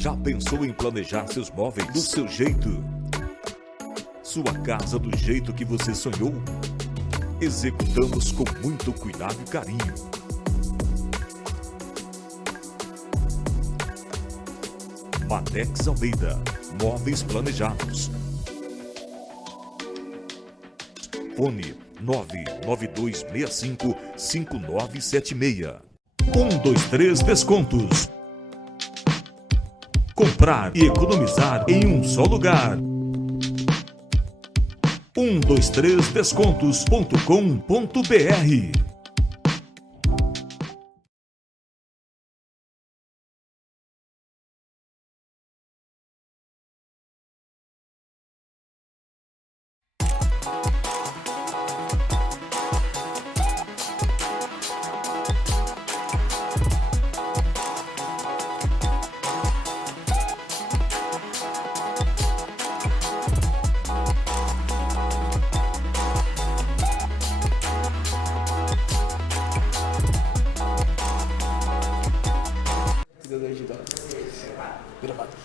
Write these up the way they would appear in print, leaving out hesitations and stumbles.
Já pensou em planejar seus móveis do seu jeito? Sua casa do jeito que você sonhou? Executamos com muito cuidado e carinho. Matex Almeida, móveis planejados. Fone 99265-5976. 123 Descontos. Comprar e economizar em um só lugar. 123descontos.com.br.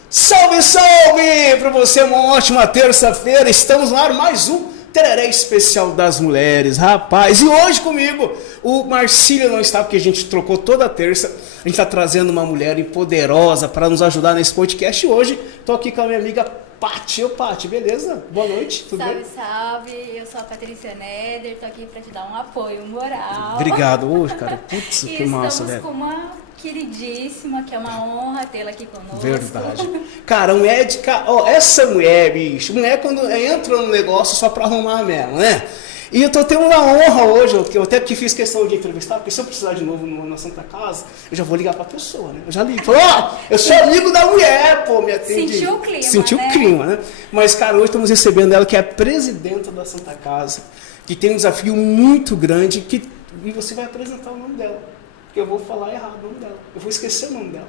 Salve, salve! Para você uma ótima terça-feira. Estamos no ar mais um Tereré Especial das Mulheres, rapaz. E hoje comigo, o Marcílio não está porque a gente trocou toda a terça. A gente está trazendo uma mulher poderosa para nos ajudar nesse podcast. E hoje estou aqui com a minha amiga Paty. Ô, Paty, beleza? Boa noite, tudo salve, bem? Salve, eu sou a Patrícia Neder, estou aqui para te dar um apoio moral. Obrigado. Hoje, cara, putz, que massa, velho. Estamos com uma queridíssima, que é uma honra tê-la aqui conosco. Verdade. Cara, mulher de... essa mulher, bicho, mulher quando entra no negócio só pra arrumar mesmo, né? E eu tô tendo uma honra hoje, que eu até que fiz questão de entrevistar, porque se eu precisar de novo na Santa Casa, eu já vou ligar pra pessoa, né? Eu já ligo. Falo, eu sou amigo da mulher, pô, me atende. Sentiu o clima, Sentiu né? o clima, né? Mas, cara, hoje estamos recebendo ela, que é a presidenta da Santa Casa, que tem um desafio muito grande, e você vai apresentar o nome dela. Porque eu vou falar errado o nome dela. Eu vou esquecer o nome dela.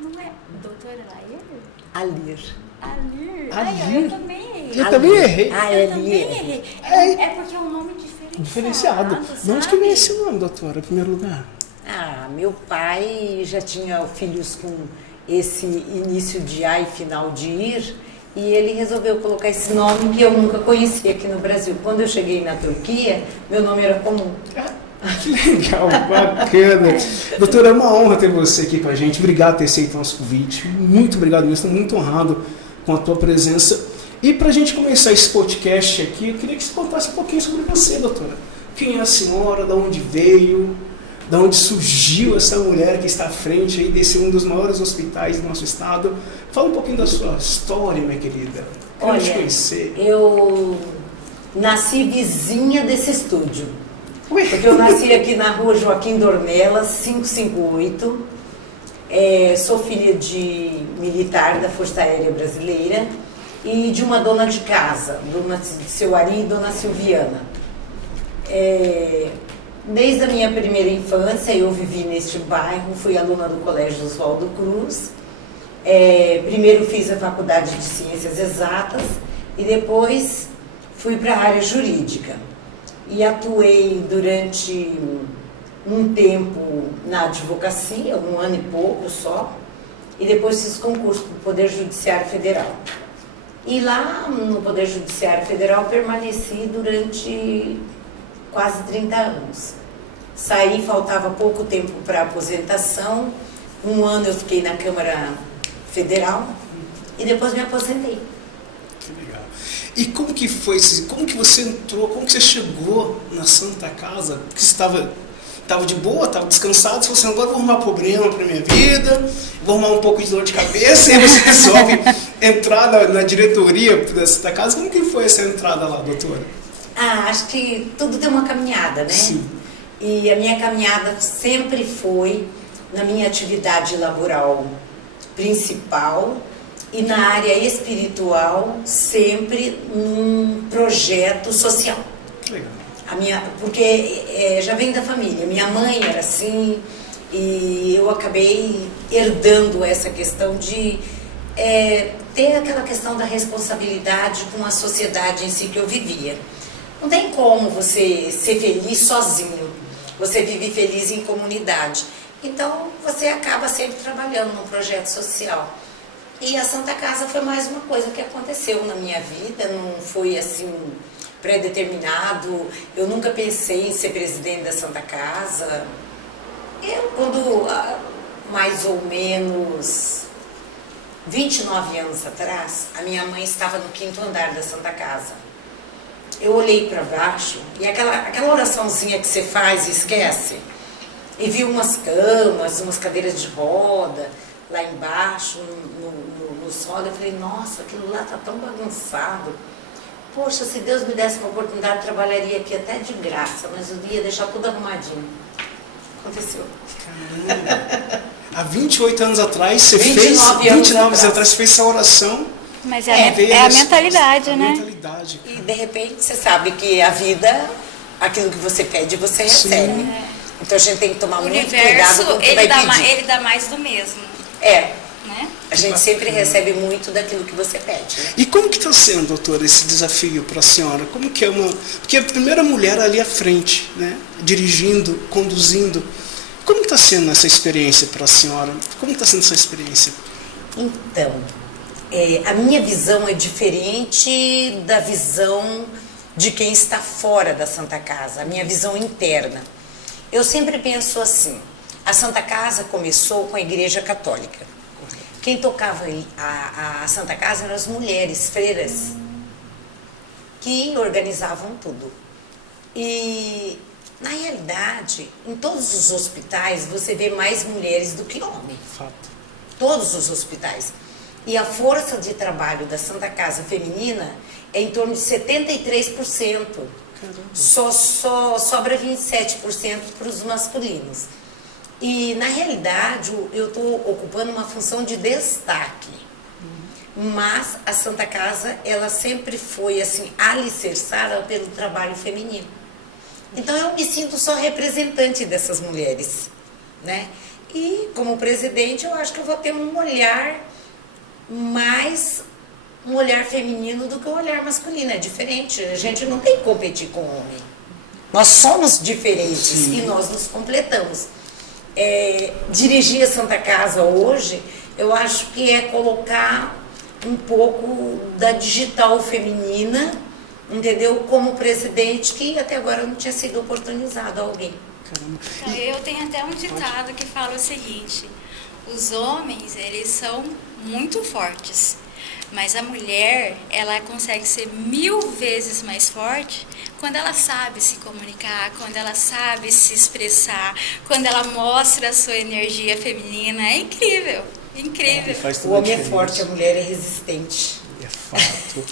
Não é doutora Lair? Alir. Alir. Alir. Eu também errei. Eu também errei. Eu também errei. É porque é um nome Diferenciado. De onde que vem esse nome, doutora, em primeiro lugar? Meu pai já tinha filhos com esse início de A e final de Ir, e ele resolveu colocar esse nome que eu nunca conhecia aqui no Brasil. Quando eu cheguei na Turquia, meu nome era comum. Que legal, bacana. Doutora, é uma honra ter você aqui com a gente. Obrigado por ter aceito o nosso convite. Muito obrigado mesmo, estou muito honrado com a tua presença. E para a gente começar esse podcast aqui, eu queria que você contasse um pouquinho sobre você, doutora. Quem é a senhora, de onde veio, de onde surgiu essa mulher que está à frente aí desse um dos maiores hospitais do nosso estado. Fala um pouquinho da sua história, minha querida. Quero te conhecer. Eu nasci vizinha desse estúdio. Porque eu nasci aqui na rua Joaquim Dornelas, 558. Sou filha de militar da Força Aérea Brasileira e de uma dona de casa, dona Seu Ari e dona Silviana. Desde a minha primeira infância eu vivi neste bairro, fui aluna do Colégio Oswaldo Cruz. Primeiro fiz a Faculdade de Ciências Exatas e depois fui para a área jurídica. E atuei durante um tempo na advocacia, 1 ano e pouco só, e depois fiz concurso para o Poder Judiciário Federal. E lá no Poder Judiciário Federal permaneci durante quase 30 anos. Saí, faltava pouco tempo para aposentação, 1 ano eu fiquei na Câmara Federal e depois me aposentei. E como que foi, como que você entrou, como que você chegou na Santa Casa? Porque você estava de boa, estava descansado, você falou assim, agora vou arrumar problema para minha vida, vou arrumar um pouco de dor de cabeça, e aí você resolve entrar na diretoria da Santa Casa. Como que foi essa entrada lá, doutora? Acho que tudo tem uma caminhada, né? Sim. E a minha caminhada sempre foi na minha atividade laboral principal, e na área espiritual, sempre num projeto social. Legal. Porque já vem da família. Minha mãe era assim, e eu acabei herdando essa questão de ter aquela questão da responsabilidade com a sociedade em si que eu vivia. Não tem como você ser feliz sozinho, você vive feliz em comunidade. Então, você acaba sempre trabalhando num projeto social. E a Santa Casa foi mais uma coisa que aconteceu na minha vida, não foi assim pré-determinado. Eu nunca pensei em ser presidente da Santa Casa. Eu, quando mais ou menos 29 anos atrás, a minha mãe estava no 5º andar da Santa Casa. Eu olhei para baixo e aquela oraçãozinha que você faz e esquece, e vi umas camas, umas cadeiras de roda lá embaixo, no solo. Eu falei, nossa, aquilo lá tá tão bagunçado. Poxa, se Deus me desse uma oportunidade, eu trabalharia aqui até de graça, mas eu ia deixar tudo arrumadinho. Aconteceu. Há 28 anos atrás, você 29 fez... anos 29 anos atrás. atrás, você fez essa oração. Mas Veio é a resposta, mentalidade, a né? mentalidade, E de repente você sabe que a vida, aquilo que você pede, você recebe. Então a gente tem que tomar O muito universo, cuidado com o que vai pedir. ele dá mais do mesmo, É, né? a gente sempre recebe muito daquilo que você pede, né? E como que está sendo, doutora, esse desafio para a senhora? Como que é Porque a primeira mulher ali à frente, né? Dirigindo, conduzindo. Como que está sendo essa experiência para a senhora? Como que está sendo essa experiência? Então, a minha visão é diferente da visão de quem está fora da Santa Casa, a minha visão interna. Eu sempre penso assim, a Santa Casa começou com a Igreja Católica. Quem tocava a Santa Casa eram as mulheres, freiras, que organizavam tudo. E, na realidade, em todos os hospitais, você vê mais mulheres do que homens. Fato. Todos os hospitais. E a força de trabalho da Santa Casa feminina é em torno de 73%. Só sobra 27% para os masculinos. E, na realidade, eu estou ocupando uma função de destaque. Mas a Santa Casa, ela sempre foi, assim, alicerçada pelo trabalho feminino. Então, eu me sinto só representante dessas mulheres, né? E, como presidente, eu acho que eu vou ter um olhar feminino do que um olhar masculino. É diferente, a gente não tem que competir com o homem. Nós somos diferentes. Sim. E nós nos completamos. Dirigir a Santa Casa hoje, eu acho que é colocar um pouco da digital feminina, entendeu? Como presidente, que até agora não tinha sido oportunizado a alguém. Caramba. Eu tenho até um ditado que fala o seguinte: os homens, eles são muito fortes, mas a mulher, ela consegue ser 1000 vezes mais forte quando ela sabe se comunicar, quando ela sabe se expressar, quando ela mostra a sua energia feminina. É incrível, incrível. O homem é forte, a mulher é resistente. É fato.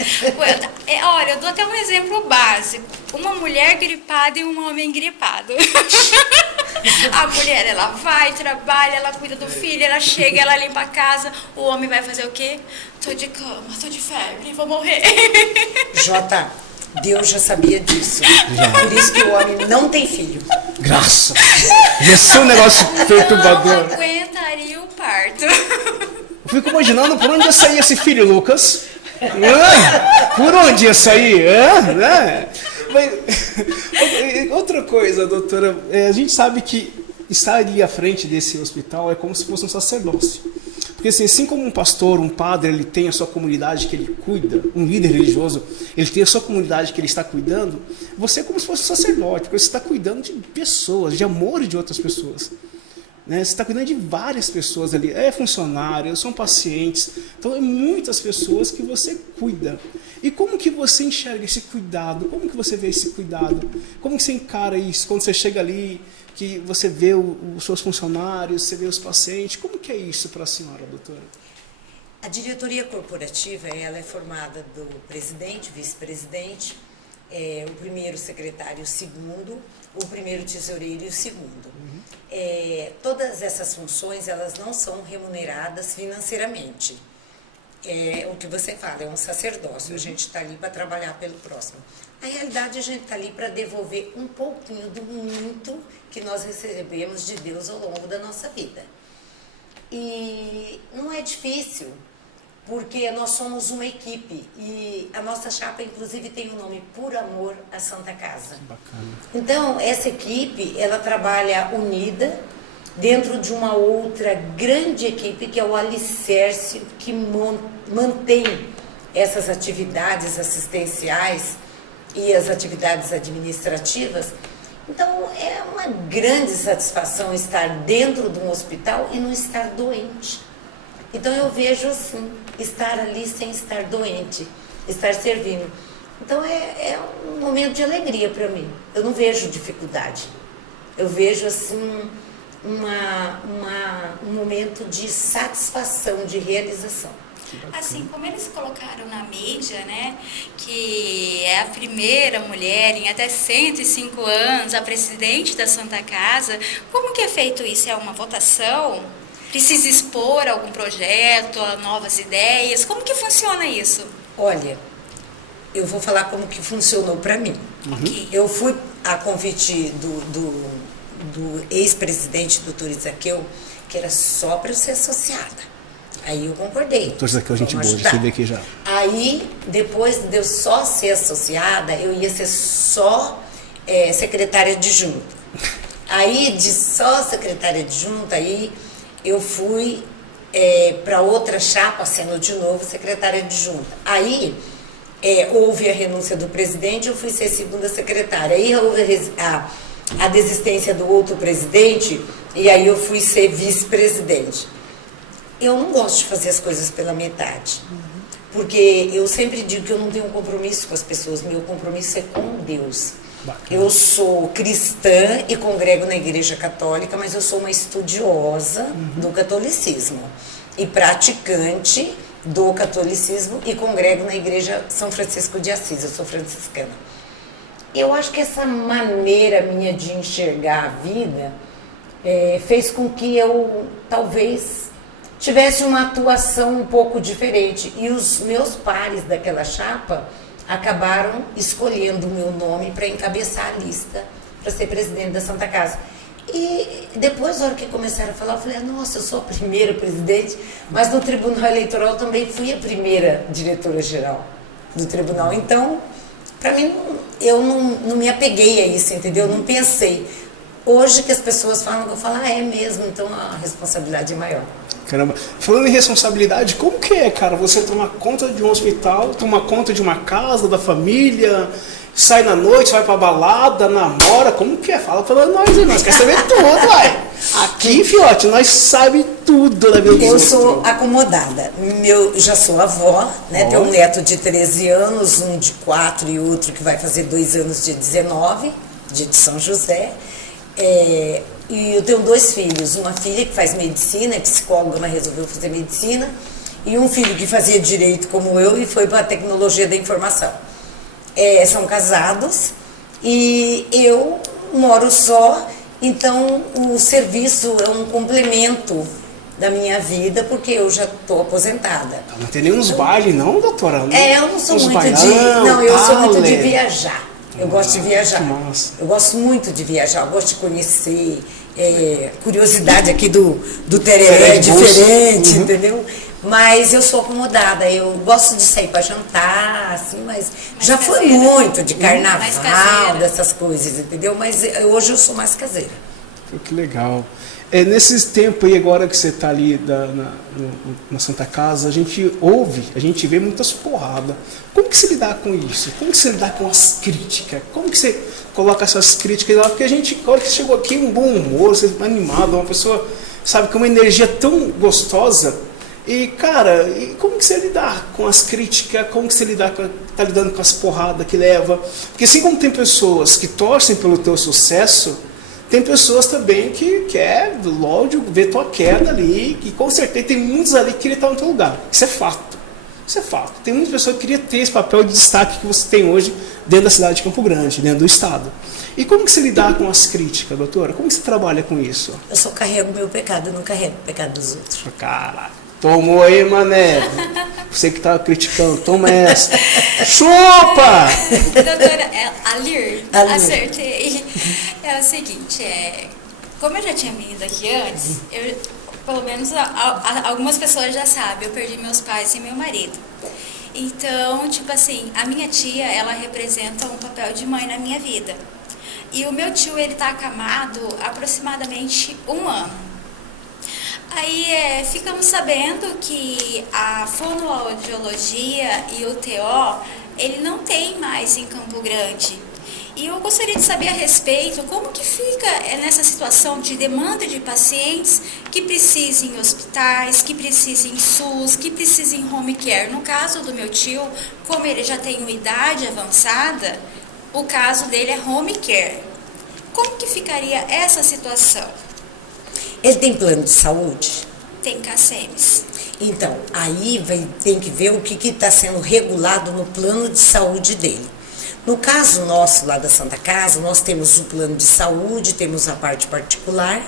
Olha, eu dou até um exemplo básico. Uma mulher gripada e um homem gripado. A mulher, ela vai, trabalha, ela cuida do filho, ela chega, ela limpa a casa. O homem vai fazer o quê? Tô de cama, tô de febre, vou morrer. Jota, Deus já sabia disso. Por isso que o homem não tem filho. Graça. Isso é um negócio perturbador. Não aguentaria o parto. Eu fico imaginando por onde ia sair esse filho, Lucas. Por onde ia sair? Outra coisa, doutora, a gente sabe que estar ali à frente desse hospital é como se fosse um sacerdócio. Porque assim como um pastor, um padre, ele tem a sua comunidade que ele cuida, um líder religioso, ele tem a sua comunidade que ele está cuidando, você é como se fosse um sacerdote, porque você está cuidando de pessoas, de amor de outras pessoas. Né? Você está cuidando de várias pessoas ali, funcionários, são pacientes, então é muitas pessoas que você cuida. E como que você enxerga esse cuidado? Como que você vê esse cuidado? Como que você encara isso? Quando você chega ali, que você vê os seus funcionários, você vê os pacientes, como que é isso para a senhora, doutora? A diretoria corporativa, ela é formada do presidente, vice-presidente, o primeiro secretário, o segundo, o primeiro tesoureiro e o segundo. Todas essas funções, elas não são remuneradas financeiramente. O que você fala, é um sacerdócio, a gente está ali para trabalhar pelo próximo. Na realidade, a gente está ali para devolver um pouquinho do muito que nós recebemos de Deus ao longo da nossa vida. E não é difícil, porque nós somos uma equipe e a nossa chapa, inclusive, tem o nome Por Amor à Santa Casa. Bacana. Então, essa equipe, ela trabalha unida, dentro de uma outra grande equipe que é o alicerce que mantém essas atividades assistenciais e as atividades administrativas. Então, é uma grande satisfação estar dentro de um hospital e não estar doente. Então, eu vejo assim, estar ali sem estar doente, estar servindo. Então, é um momento de alegria para mim. Eu não vejo dificuldade. Eu vejo, assim, um momento de satisfação, de realização. Assim, como eles colocaram na mídia, né, que é a primeira mulher em até 105 anos, a presidente da Santa Casa, como que é feito isso? É uma votação? Precisa expor algum projeto, novas ideias? Como que funciona isso? Olha, eu vou falar como que funcionou para mim. Ok. Eu fui a convite do ex-presidente, doutor Isaqueu, que era só para eu ser associada. Aí eu concordei. Doutor Isaqueu, gente boa, já esteve aqui já. Aí, depois de eu só ser associada, eu ia ser só secretária adjunta. Aí, de só secretária adjunta, aí eu fui para outra chapa, sendo de novo secretária adjunta. Aí, houve a renúncia do presidente, eu fui ser segunda secretária. Aí houve a desistência do outro presidente, e aí eu fui ser vice-presidente. Eu não gosto de fazer as coisas pela metade, porque eu sempre digo que eu não tenho um compromisso com as pessoas, meu compromisso é com Deus. Bacana. Eu sou cristã e congrego na Igreja Católica, mas eu sou uma estudiosa do catolicismo e praticante do catolicismo e congrego na Igreja São Francisco de Assis, eu sou franciscana. Eu acho que essa maneira minha de enxergar a vida fez com que eu, talvez, tivesse uma atuação um pouco diferente. E os meus pares daquela chapa acabaram escolhendo o meu nome para encabeçar a lista para ser presidente da Santa Casa. E depois, na hora que começaram a falar, eu falei, nossa, eu sou a primeira presidente, mas no Tribunal Eleitoral também fui a primeira diretora-geral do tribunal. Então, para mim, eu não me apeguei a isso, entendeu? Eu não pensei. Hoje que as pessoas falam, eu vou falar, é mesmo, então a responsabilidade é maior. Caramba, falando em responsabilidade, como que é, cara, você tomar conta de um hospital, tomar conta de uma casa, da família, sai na noite, vai pra balada, namora, como que é? Fala pra nós quer saber tudo, uai. Aqui, fiote, nós sabe tudo da vida dos Eu sou acomodada, já sou avó, né, tenho um neto de 13 anos, um de 4 e outro que vai fazer 2 anos de 19, dia de São José. E eu tenho 2 filhos, uma filha que faz medicina, é psicóloga, mas resolveu fazer medicina, e um filho que fazia direito como eu e foi para a tecnologia da informação. São casados e eu moro só, então o serviço é um complemento da minha vida, porque eu já estou aposentada. Não tem nem uns bailes não, doutora? Eu não sou muito eu sou muito de viajar. Eu gosto de viajar. Eu gosto muito de viajar, eu gosto de conhecer. Curiosidade aqui do Tereré é diferente, entendeu? Mas eu sou acomodada, eu gosto de sair para jantar, assim, mas já foi muito de carnaval, dessas coisas, entendeu? Mas hoje eu sou mais caseira. Que legal. Nesses tempos aí agora que você está ali na Santa Casa, a gente vê muitas porradas. Como que você lidar com isso? Como que você lidar com as críticas? Como que você coloca essas críticas lá? Porque a gente, a hora que chegou aqui, um bom humor, você é animado, uma pessoa, sabe, com uma energia tão gostosa. E, cara, como que você lidar com as críticas? Como que você tá lidando com as porradas que leva? Porque assim como tem pessoas que torcem pelo teu sucesso, tem pessoas também que quer, lógico, ver tua queda ali, que com certeza tem muitos ali que queriam estar no teu lugar. Isso é fato. Isso é fato. Tem muitas pessoas que queriam ter esse papel de destaque que você tem hoje dentro da cidade de Campo Grande, dentro do estado. E como que você lidar com as críticas, doutora? Como que você trabalha com isso? Eu só carrego meu pecado, eu não carrego o pecado dos outros. Caralho. Tomou aí, mané. Você que tá criticando, toma essa. Chupa! Doutora Alir, acertei. É o seguinte, como eu já tinha vindo aqui antes, pelo menos algumas pessoas já sabem, eu perdi meus pais e meu marido. Então, tipo assim, a minha tia, ela representa um papel de mãe na minha vida. E o meu tio, ele tá acamado há aproximadamente 1 ano. Aí ficamos sabendo que a fonoaudiologia e o TO, ele não tem mais em Campo Grande. E eu gostaria de saber a respeito como que fica nessa situação de demanda de pacientes que precisam em hospitais, que precisam em SUS, que precisam em home care. No caso do meu tio, como ele já tem uma idade avançada, o caso dele é home care. Como que ficaria essa situação? Ele tem plano de saúde? Tem CACEMES. Então, aí tem que ver o que está sendo regulado no plano de saúde dele. No caso nosso, lá da Santa Casa, nós temos o plano de saúde, temos a parte particular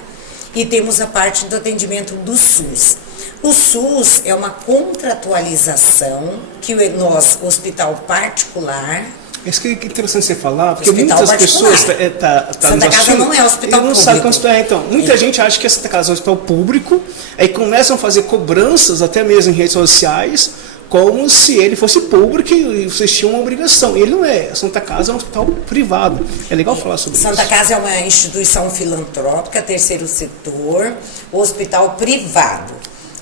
e temos a parte do atendimento do SUS. O SUS é uma contratualização que nós, hospital particular... Isso que é interessante você falar, porque Hospital muitas particular. pessoas Santa Casa não é hospital e não público. sabem quanto é. Então, muita gente acha que a Santa Casa é um hospital público, aí começam a fazer cobranças, até mesmo em redes sociais, como se ele fosse público e vocês tinham uma obrigação. Ele não é. A Santa Casa é um hospital privado. É legal falar sobre isso. Santa Casa é uma instituição filantrópica, terceiro setor, hospital privado.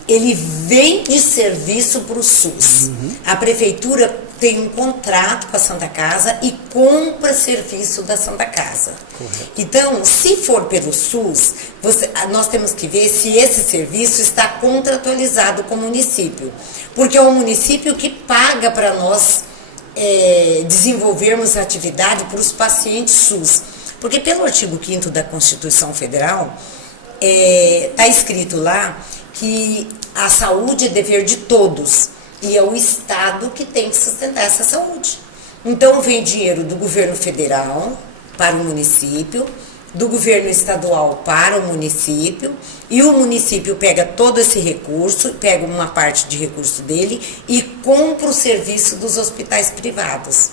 Ele vende serviço para o SUS. A prefeitura tem um contrato com a Santa Casa e compra serviço da Santa Casa. Correto. Então, se for pelo SUS, nós temos que ver se esse serviço está contratualizado com o município. Porque é o município que paga para nós desenvolvermos atividade para os pacientes SUS. Porque pelo artigo 5º da Constituição Federal, está escrito lá que a saúde é dever de todos e é o Estado que tem que sustentar essa saúde. Então vem dinheiro do governo federal para o município, do governo estadual para o município, e o município pega todo esse recurso, pega uma parte de recurso dele e compra o serviço dos hospitais privados.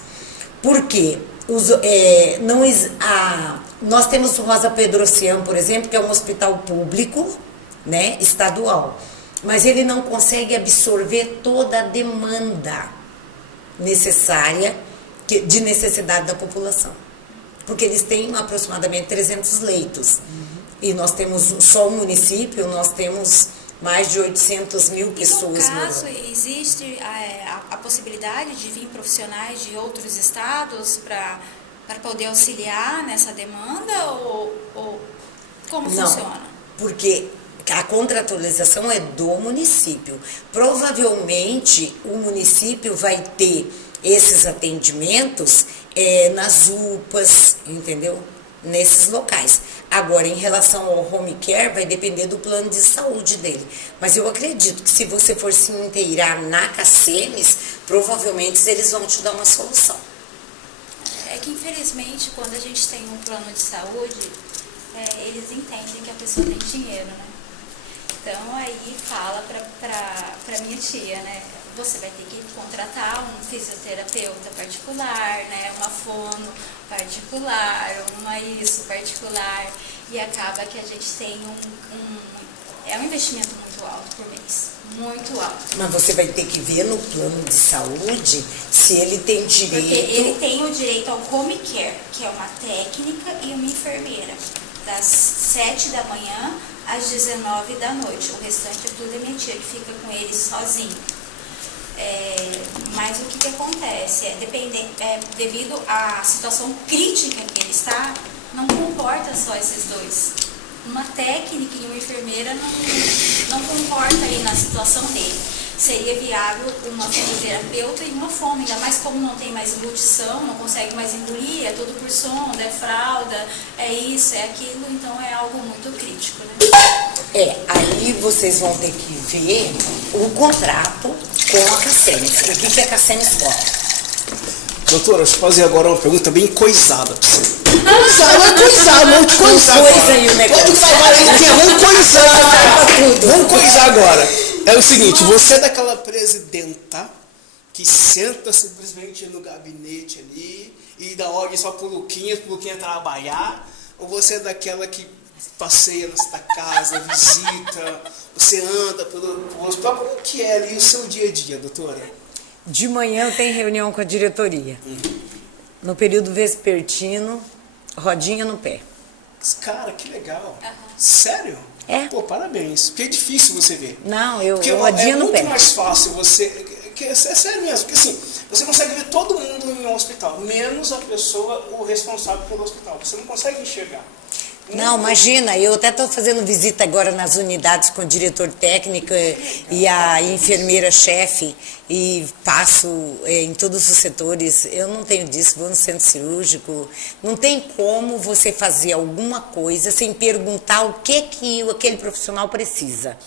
Por quê? Nós temos o Rosa Pedrocian, por exemplo, que é um hospital público, né, estadual, mas ele não consegue absorver toda a demanda necessária, de necessidade da população, porque eles têm aproximadamente 300 leitos, e nós temos só o município, nós temos mais de 800 mil pessoas. E no caso, existe a possibilidade de vir profissionais de outros estados para poder auxiliar nessa demanda, ou como funciona? Porque a contratualização é do município. Provavelmente o município vai ter esses atendimentos nas UPAs, entendeu? Nesses locais. Agora, em relação ao home care, vai depender do plano de saúde dele. Mas eu acredito que se você for se inteirar na CACEMES, provavelmente eles vão te dar uma solução. É que, infelizmente, quando a gente tem um plano de saúde, eles entendem que a pessoa tem dinheiro, né? Então, aí fala pra minha tia, né? Você vai ter que contratar um fisioterapeuta particular, né? Uma fono particular, uma isso particular. E acaba que a gente tem um investimento muito alto por mês. Muito alto. Mas você vai ter que ver no plano de saúde se ele tem direito... Porque ele tem o direito ao home care, que é uma técnica e uma enfermeira, das 7 da manhã às 19 da noite. O restante é tudo minha tia que fica com ele sozinho. Mas o que acontece? Devido à situação crítica que ele está, não comporta só esses dois. Uma técnica e uma enfermeira não comporta aí na situação dele. Seria viável uma fisioterapeuta e uma fono, ainda mais como não tem mais glutição, não consegue mais engolir, é tudo por sonda, é fralda, é isso, é aquilo, então é algo muito crítico, né? Aí vocês vão ter que ver o contrato com a CACEMES. O que a CACEMES cobra? Doutora, deixa eu fazer agora uma pergunta bem coisada pra você. Vamos coisar Vamos coisar agora. É o seguinte, você é daquela presidenta que senta simplesmente no gabinete ali e dá ordem só pro Luquinha trabalhar, ou você é daquela que passeia nessa casa, visita, você anda pelo hospital, como que é ali o seu dia a dia, doutora? De manhã tem reunião com a diretoria. No período vespertino, rodinha no pé. Cara, que legal. Sério? É. Pô, parabéns. Porque é difícil você ver. Não, eu Porque adia é no pé. muito mais fácil você... É sério mesmo, porque assim, você consegue ver todo mundo em um hospital, menos a pessoa, o responsável pelo hospital. Você não consegue enxergar. Não, imagina, eu até estou fazendo visita agora nas unidades com o diretor técnico e a enfermeira-chefe e passo em todos os setores. Eu não tenho disso, vou no centro cirúrgico. Não tem como você fazer alguma coisa sem perguntar o que aquele profissional precisa.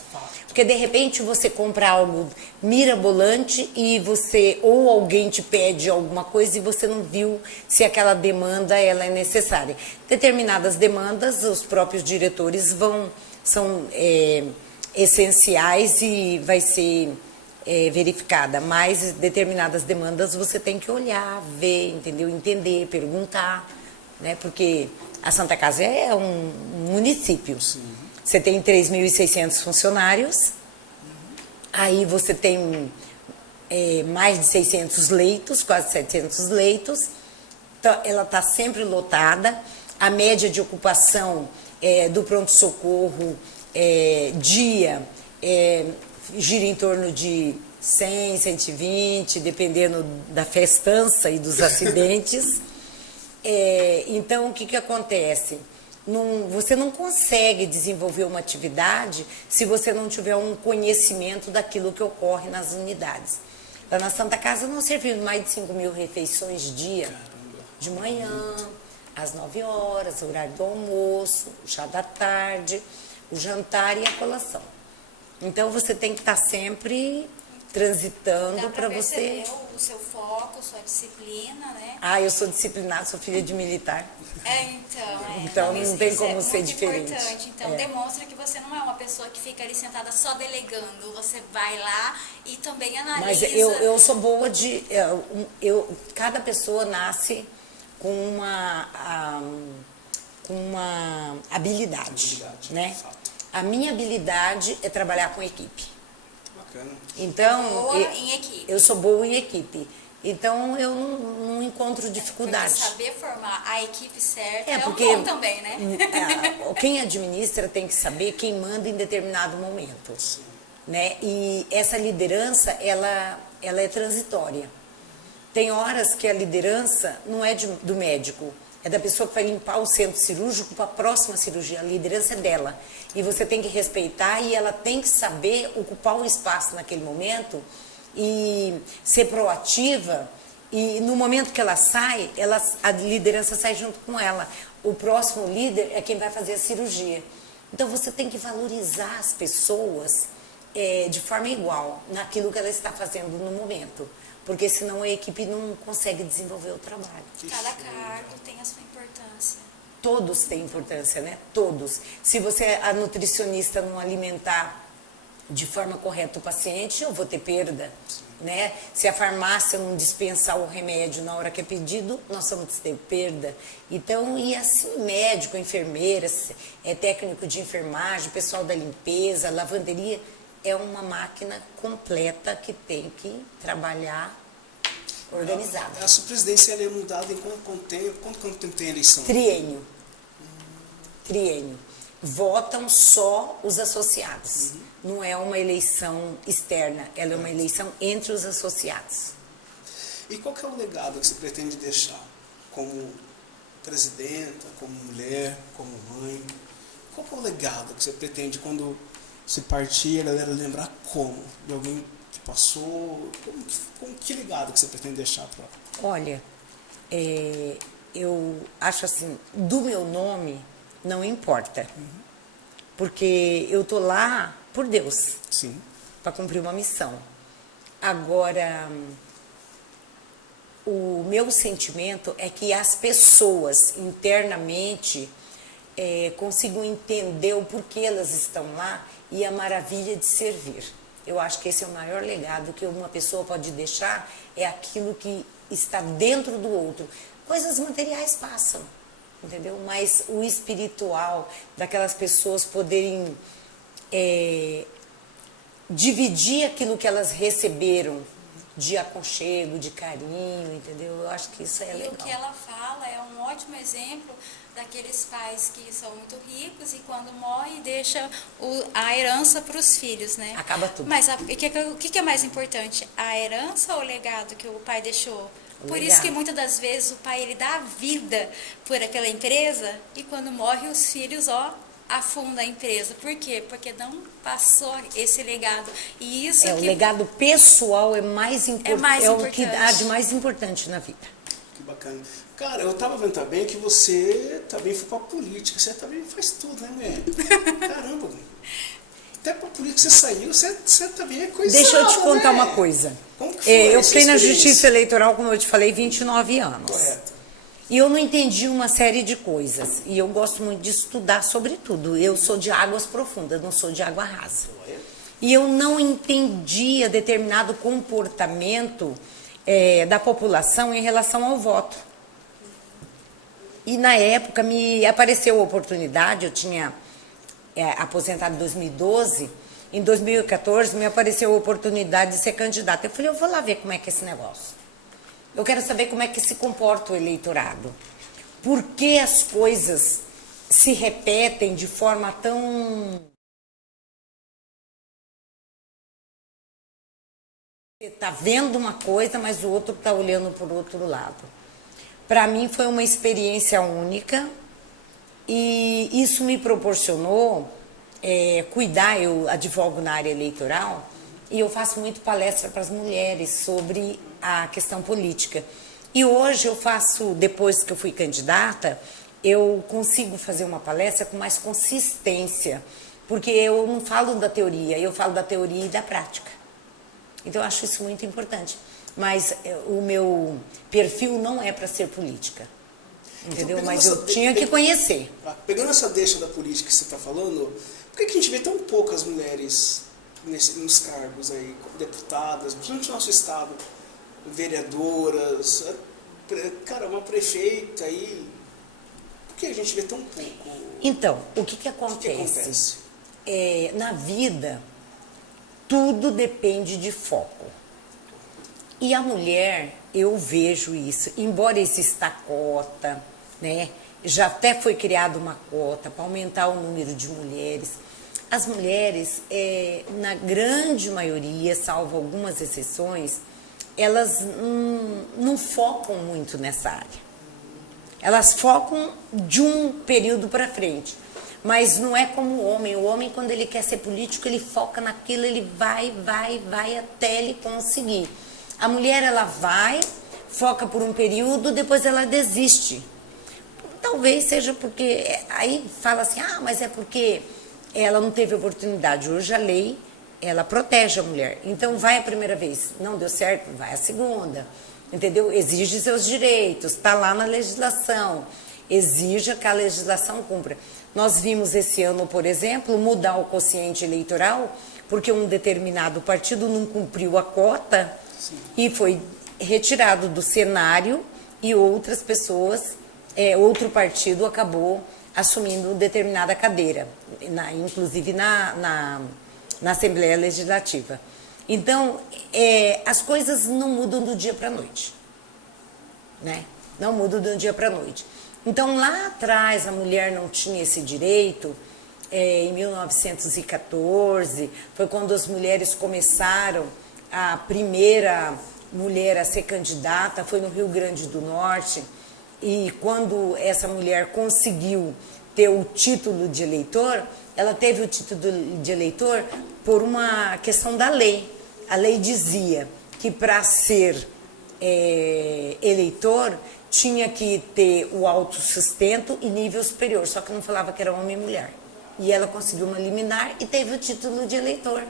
Porque de repente você compra algo mirabolante e você ou alguém te pede alguma coisa e você não viu se aquela demanda ela é necessária. Determinadas demandas os próprios diretores são essenciais e vai ser verificada, mas determinadas demandas você tem que olhar, ver, entendeu? Entender, perguntar, né? Porque a Santa Casa é um município. Sim. Você tem 3.600 funcionários, aí você tem mais de 600 leitos, quase 700 leitos, então, ela está sempre lotada, a média de ocupação do pronto-socorro dia gira em torno de 100, 120, dependendo da festança e dos acidentes. Então, o que acontece? Você não consegue desenvolver uma atividade se você não tiver um conhecimento daquilo que ocorre nas unidades. Lá na Santa Casa nós servimos mais de 5.000 refeições dia, de manhã, às 9 horas, horário do almoço, o chá da tarde, o jantar e a colação. Então você tem que estar sempre transitando para você... o seu foco, sua disciplina, né? Ah, eu sou disciplinada, sou filha de militar. Então não tem como ser diferente. Importante. Então demonstra que você não é uma pessoa que fica ali sentada só delegando. Você vai lá e também analisa. Mas eu sou boa de... cada pessoa nasce com uma habilidade, né? A minha habilidade é trabalhar com equipe. Bacana. Então, boa em equipe. Eu sou boa em equipe. Então, eu não encontro dificuldade. Porque saber formar a equipe certa porque, um dom também, né? Quem administra tem que saber quem manda em determinado momento. Né? E essa liderança, ela é transitória. Tem horas que a liderança não é do médico, é da pessoa que vai limpar o centro cirúrgico para a próxima cirurgia. A liderança é dela. E você tem que respeitar e ela tem que saber ocupar o espaço naquele momento e ser proativa. E no momento que ela sai, a liderança sai junto com ela. O próximo líder é quem vai fazer a cirurgia. Então você tem que valorizar as pessoas de forma igual naquilo que ela está fazendo no momento. Porque senão a equipe não consegue desenvolver o trabalho. Cada cargo tem a sua importância. Todos têm importância, né? Todos. Se a nutricionista não alimentar de forma correta o paciente, eu vou ter perda, né? Se a farmácia não dispensar o remédio na hora que é pedido, nós vamos ter perda. Então, e assim, médico, enfermeiras, técnico de enfermagem, pessoal da limpeza, lavanderia, é uma máquina completa que tem que trabalhar organizada. A sua presidência é mudada em quanto tempo tem a eleição? Triênio. Votam só os associados. Não é uma eleição externa, ela é uma eleição entre os associados. E qual que é o legado que você pretende deixar como presidenta, como mulher, como mãe? Qual que é o legado que você pretende quando se partir, a galera lembrar como? De alguém que passou? Que legado que você pretende deixar para ela? Olha, eu acho assim, do meu nome não importa. Porque eu tô lá por Deus. Sim. Para cumprir uma missão. Agora, o meu sentimento é que as pessoas internamente consigam entender o porquê elas estão lá e a maravilha de servir. Eu acho que esse é o maior legado que uma pessoa pode deixar, é aquilo que está dentro do outro. Coisas materiais passam, entendeu? Mas o espiritual, daquelas pessoas poderem dividir aquilo que elas receberam de aconchego, de carinho, entendeu? Eu acho que isso é legal. E o que ela fala é um ótimo exemplo daqueles pais que são muito ricos e quando morre deixa a herança para os filhos, né? Acaba tudo. Mas o que é mais importante? A herança ou o legado que o pai deixou? Por isso que muitas das vezes o pai ele dá a vida por aquela empresa e quando morre os filhos, afunda a empresa. Por quê? Porque não passou esse legado. E isso o legado pessoal é mais importante. É o que há de mais importante na vida. Que bacana. Cara, eu tava vendo também que você também foi pra política. Você também faz tudo, né, mulher? Caramba. Até pra política você saiu, você também é coisa. Deixa eu te contar uma coisa. Como que foi eu fiquei na Justiça Eleitoral, como eu te falei, 29 anos. Correto. E eu não entendi uma série de coisas. E eu gosto muito de estudar sobre tudo. Eu sou de águas profundas, não sou de água rasa. E eu não entendia determinado comportamento da população em relação ao voto. E na época me apareceu a oportunidade, eu tinha aposentado em 2012, em 2014 me apareceu a oportunidade de ser candidata. Eu falei, eu vou lá ver como é que é esse negócio. Eu quero saber como é que se comporta o eleitorado. Por que as coisas se repetem de forma tão... Você está vendo uma coisa, mas o outro está olhando por outro lado. Para mim foi uma experiência única e isso me proporcionou cuidar. Eu advogo na área eleitoral e eu faço muito palestra para as mulheres sobre a questão política. E hoje eu faço, depois que eu fui candidata, eu consigo fazer uma palestra com mais consistência, porque eu não falo da teoria, eu falo da teoria e da prática. Então eu acho isso muito importante. Mas o meu perfil não é para ser política, entendeu? Mas eu tinha que conhecer. Pegando essa deixa da política que você está falando, por que a gente vê tão poucas mulheres nos cargos aí, como deputadas, principalmente no nosso estado, vereadoras, cara, uma prefeita aí, por que a gente vê tão pouco? Então, o que acontece? Na vida, tudo depende de foco. E a mulher, eu vejo isso, embora exista a cota, né? Já até foi criada uma cota para aumentar o número de mulheres. As mulheres, na grande maioria, salvo algumas exceções, elas não focam muito nessa área. Elas focam de um período para frente. Mas não é como o homem. O homem, quando ele quer ser político, ele foca naquilo, ele vai até ele conseguir. A mulher, ela vai, foca por um período, depois ela desiste. Talvez seja porque... Aí fala assim, mas é porque ela não teve oportunidade. Hoje a lei, ela protege a mulher. Então vai a primeira vez, não deu certo, vai a segunda. Entendeu? Exige seus direitos, está lá na legislação. Exija que a legislação cumpra. Nós vimos esse ano, por exemplo, mudar o quociente eleitoral, porque um determinado partido não cumpriu a cota. Sim. E foi retirado do cenário e outras pessoas, outro partido acabou assumindo determinada cadeira, inclusive na Assembleia Legislativa. Então, as coisas não mudam do dia para a noite, né? Não mudam do dia para a noite. Então, lá atrás, a mulher não tinha esse direito. Em 1914, foi quando as mulheres começaram. A primeira mulher a ser candidata foi no Rio Grande do Norte. E quando essa mulher conseguiu ter o título de eleitor, ela teve o título de eleitor por uma questão da lei. A lei dizia que para ser eleitor tinha que ter o autossustento e nível superior, só que não falava que era homem e mulher. E ela conseguiu uma liminar e teve o título de eleitor.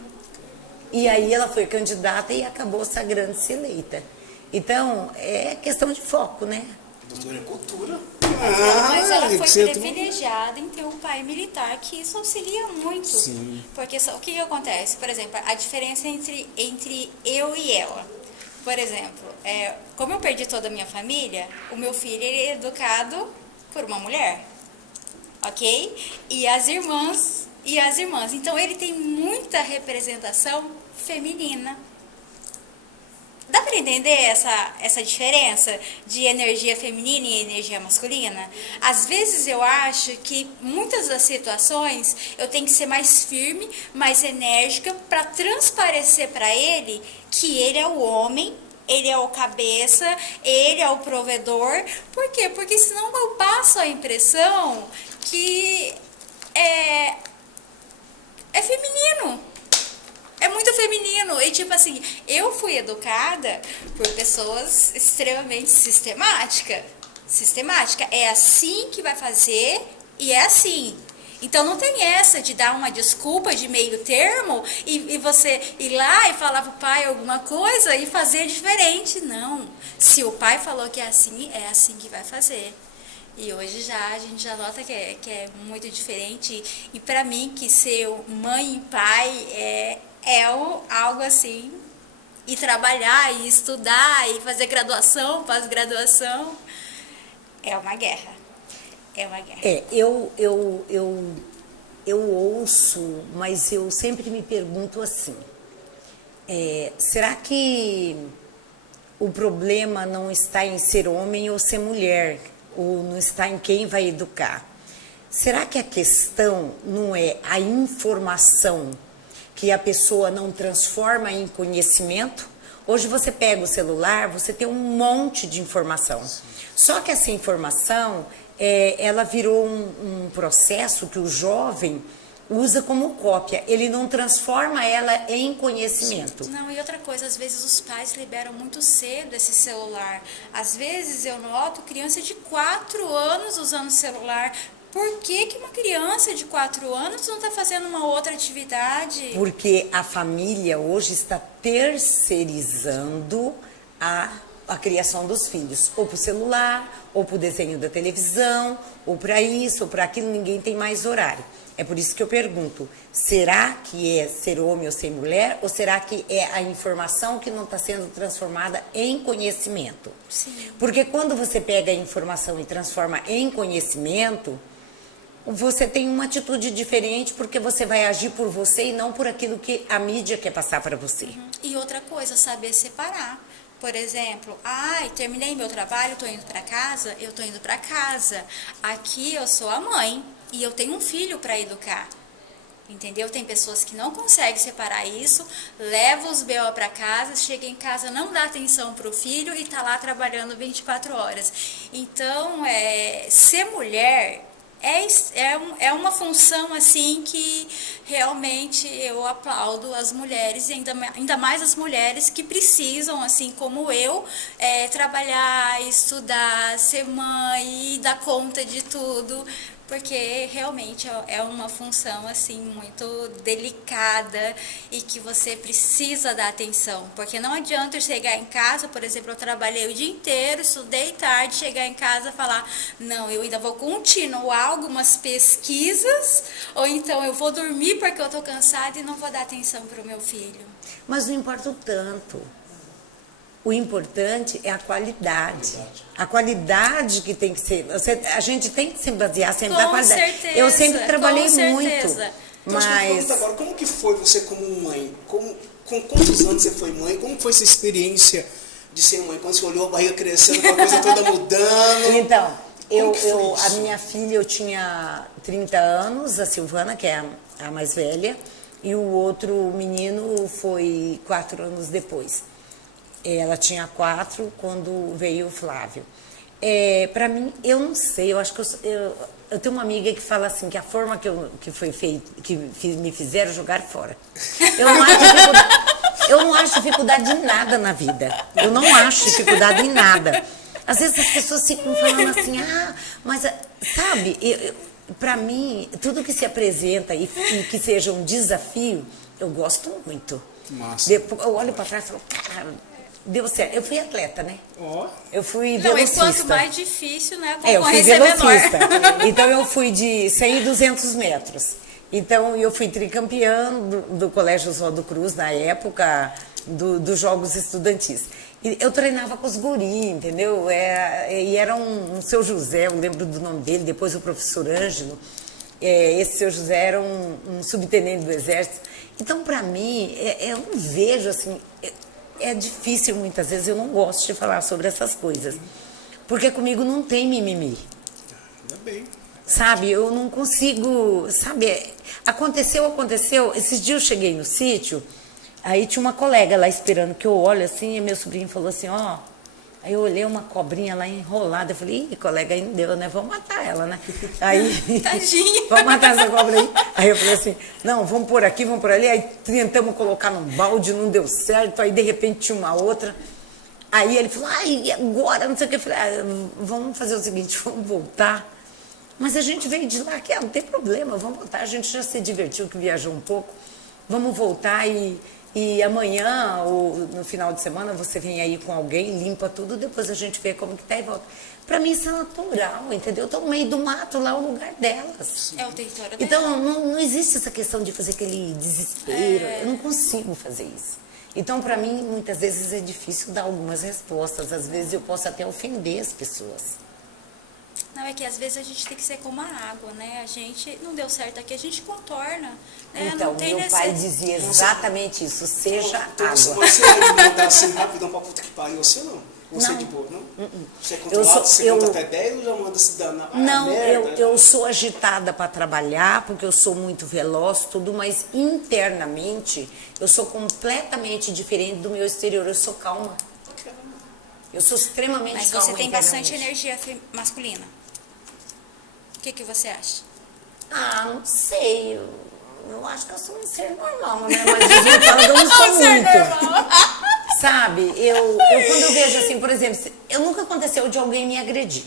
E aí ela foi candidata e acabou sagrando-se eleita. Então, é questão de foco, né? Doutora, é cultura. Mas ela foi privilegiada em ter um pai militar, que isso auxilia muito. Sim. Porque o que acontece? Por exemplo, a diferença entre eu e ela. Por exemplo, como eu perdi toda a minha família, o meu filho ele é educado por uma mulher, ok? E as irmãs. Então ele tem muita representação feminina. Dá para entender essa diferença de energia feminina e energia masculina? Às vezes eu acho que muitas das situações eu tenho que ser mais firme, mais enérgica para transparecer para ele que ele é o homem, ele é o cabeça, ele é o provedor. Por quê? Porque senão eu passo a impressão que é feminino. É muito feminino. E tipo assim, eu fui educada por pessoas extremamente sistemáticas. É assim que vai fazer e é assim. Então não tem essa de dar uma desculpa de meio termo e você ir lá e falar pro pai alguma coisa e fazer diferente. Não. Se o pai falou que é assim que vai fazer. E hoje a gente já nota que é muito diferente. E para mim, que ser mãe e pai é algo assim, e trabalhar, e estudar, e fazer graduação, pós-graduação, é uma guerra. É uma guerra. Eu ouço, mas eu sempre me pergunto assim, será que o problema não está em ser homem ou ser mulher, ou não está em quem vai educar? Será que a questão não é a informação que a pessoa não transforma em conhecimento? Hoje você pega o celular, você tem um monte de informação. Só que essa informação, ela virou um processo que o jovem usa como cópia. Ele não transforma ela em conhecimento. Não, e outra coisa, às vezes os pais liberam muito cedo esse celular. Às vezes eu noto criança de 4 anos usando celular. Por que uma criança de 4 anos não está fazendo uma outra atividade? Porque a família hoje está terceirizando a criação dos filhos. Ou para o celular, ou para o desenho da televisão, ou para isso, ou para aquilo, ninguém tem mais horário. É por isso que eu pergunto, será que é ser homem ou ser mulher? Ou será que é a informação que não está sendo transformada em conhecimento? Sim. Porque quando você pega a informação e transforma em conhecimento, você tem uma atitude diferente, porque você vai agir por você e não por aquilo que a mídia quer passar para você. E outra coisa, saber separar. Por exemplo, terminei meu trabalho, estou indo para casa, eu estou indo para casa. Aqui eu sou a mãe e eu tenho um filho para educar. Entendeu? Tem pessoas que não conseguem separar isso, leva os BO para casa, chega em casa, não dá atenção para o filho e está lá trabalhando 24 horas. Então, ser mulher é uma função assim que realmente eu aplaudo as mulheres, e ainda mais as mulheres que precisam, assim como eu, trabalhar, estudar, ser mãe e dar conta de tudo, porque realmente é uma função assim muito delicada e que você precisa dar atenção, porque não adianta eu chegar em casa, por exemplo, eu trabalhei o dia inteiro, estudei tarde, chegar em casa e falar, não, eu ainda vou continuar algumas pesquisas, ou então eu vou dormir porque eu estou cansada e não vou dar atenção para o meu filho. Mas não importa o tanto. O importante é a qualidade. A qualidade que tem que ser. A gente tem que se basear sempre na qualidade. Certeza, eu sempre trabalhei muito. Certeza. Mas agora, como que foi você como mãe? Com quantos anos você foi mãe? Como foi essa experiência de ser mãe? Quando você olhou a barriga crescendo, com a coisa toda mudando? Então, a minha filha, eu tinha 30 anos, a Silvana, que é a mais velha, e o outro menino foi 4 anos depois. Ela tinha 4 quando veio o Flávio. Para mim, eu não sei, eu acho que eu tenho uma amiga que fala assim, que a forma que foi feito, me fizeram jogar fora. Eu não acho dificuldade em nada na vida. Eu não acho dificuldade em nada. Às vezes as pessoas ficam falando assim, mas sabe, para mim, tudo que se apresenta e que seja um desafio, eu gosto muito. Massa. Depois, eu olho para trás e falo, cara, deu certo. Eu fui atleta, né? Eu fui velocista. Não, e quanto mais difícil, né, a eu fui concorrência é velocista. menor. Então eu fui de 100 e 200 metros. Então eu fui tricampeã do Colégio Oswaldo Cruz, na época dos Jogos Estudantis. E eu treinava com os guris, entendeu? E era um seu José, eu lembro do nome dele, depois o professor Ângelo. Esse seu José era um subtenente do Exército. Então, para mim, eu não vejo assim... é difícil muitas vezes, eu não gosto de falar sobre essas coisas. Porque comigo não tem mimimi. Ainda bem. Sabe, eu não consigo, sabe, aconteceu. Esses dias eu cheguei no sítio, aí tinha uma colega lá esperando que eu olhe assim, e meu sobrinho falou assim, ó, aí eu olhei uma cobrinha lá enrolada, eu falei, ih, colega, aí não deu, né, vamos matar ela, né, aí, Tadinha. vamos matar essa cobra aí eu falei assim, não, vamos por aqui, vamos por ali, aí tentamos colocar num balde, não deu certo, aí de repente tinha uma outra, aí ele falou, ai, e agora, não sei o que, eu falei, vamos fazer o seguinte, vamos voltar. Mas a gente veio de lá, que não tem problema, vamos voltar. A gente já se divertiu, que viajou um pouco. Vamos voltar e amanhã, ou no final de semana, você vem aí com alguém, limpa tudo, depois a gente vê como que tá e volta. Pra mim isso é natural, entendeu? Eu tô no meio do mato, lá é o lugar delas. É o território dela. Então não existe essa questão de fazer aquele desespero. Eu não consigo fazer isso. Então, pra mim, muitas vezes é difícil dar algumas respostas. Às vezes eu posso até ofender as pessoas. Não, é que às vezes a gente tem que ser como a água, né? A gente não deu certo aqui, a gente contorna. Né? Então, não tem meu pai dizia exatamente isso, seja Então, se água. você alimentar assim rapidão pra puta que pariu, você não? Você Não. de boa, não? Você é Eu controlado, sou- você conta eu- até 10 ou já manda se danar? Não, merda, eu sou agitada para trabalhar, porque eu sou muito veloz, tudo, mas internamente eu sou completamente diferente do meu exterior, eu sou calma. Eu sou extremamente Mas calma você tem bastante internamente. energia masculina. O que você acha? Ah, não sei, eu acho que eu sou um ser normal, né? Mas de vez em quando eu não sou muito. Sabe, quando eu vejo assim, por exemplo, eu nunca aconteceu de alguém me agredir.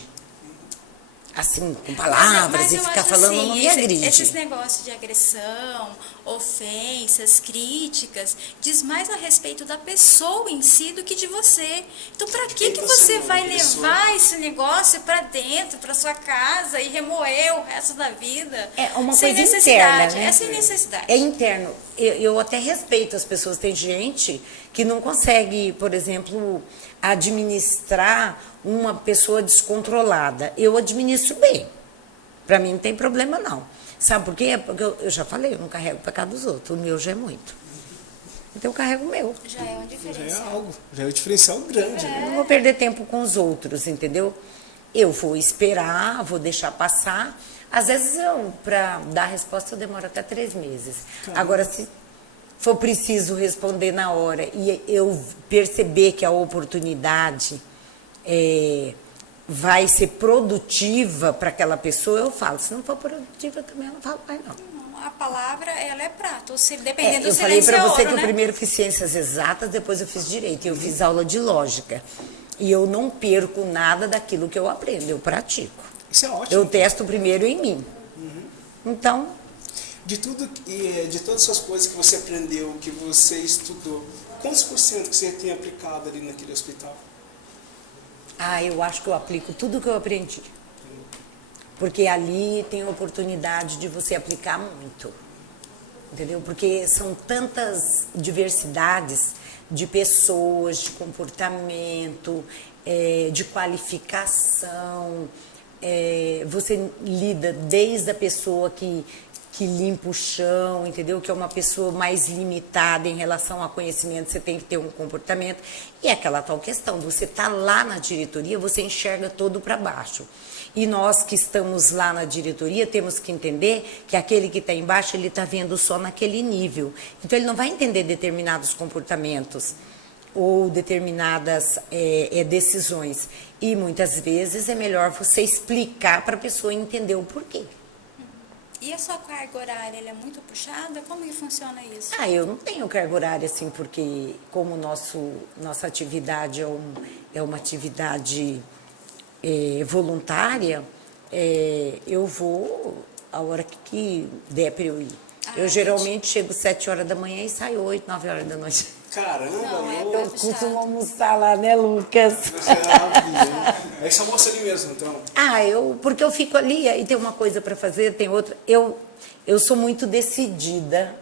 Assim, com palavras Mas e eu ficar acho falando, assim, não me agride. esses negócios de agressão, ofensas, críticas, diz mais a respeito da pessoa em si do que de você. Então, pra que você vai levar esse negócio pra dentro, pra sua casa e remoer o resto da vida? É uma sem coisa necessidade. interna, né? É sem necessidade. É interno. Eu até respeito as pessoas. Tem gente que não consegue, por exemplo, administrar uma pessoa descontrolada. Eu administro bem. Pra mim não tem problema, não. Sabe por quê? Porque eu já falei, eu não carrego o pecado dos outros. O meu já é muito. Então eu carrego o meu. Já é uma Já é diferença. algo, já é um diferencial grande, né? Eu não vou perder tempo com os outros, entendeu? Eu vou esperar, vou deixar passar. Às vezes, para dar resposta, eu demoro até 3 meses. Agora, se for preciso responder na hora e eu perceber que a oportunidade vai ser produtiva para aquela pessoa, eu falo. Se não for produtiva, também eu não falo mais, não. A palavra, ela é prato. Dependendo do Eu falei silêncio para é você ouro, que né? eu primeiro fiz ciências exatas, depois eu fiz direito. E eu fiz aula de lógica. E eu não perco nada daquilo que eu aprendo, eu pratico. Isso é ótimo. Eu testo primeiro em mim. Então, De todas essas coisas que você aprendeu, que você estudou, quantos por cento que você tem aplicado ali naquele hospital? eu acho que eu aplico tudo que eu aprendi. Porque ali tem a oportunidade de você aplicar muito. Entendeu? Porque são tantas diversidades de pessoas, de comportamento, de qualificação. Você lida desde a pessoa que limpa o chão, entendeu? Que é uma pessoa mais limitada em relação a conhecimento, você tem que ter um comportamento. E é aquela tal questão, você está lá na diretoria, você enxerga todo para baixo. E nós que estamos lá na diretoria temos que entender que aquele que está embaixo, ele está vendo só naquele nível. Então ele não vai entender determinados comportamentos ou determinadas decisões. E muitas vezes é melhor você explicar para a pessoa entender o porquê. E a sua carga horária, ela é muito puxada? Como que funciona isso? Eu não tenho carga horária assim, porque como nossa atividade é uma atividade voluntária, eu vou a hora que der para eu ir. Eu geralmente chego 7 horas da manhã e saio 8, 9 horas da noite. Caramba, Não, Eu costumo almoçar lá, né, Lucas? Aí você almoça ali mesmo, então? Porque eu fico ali e tem uma coisa para fazer, tem outra. Eu sou muito decidida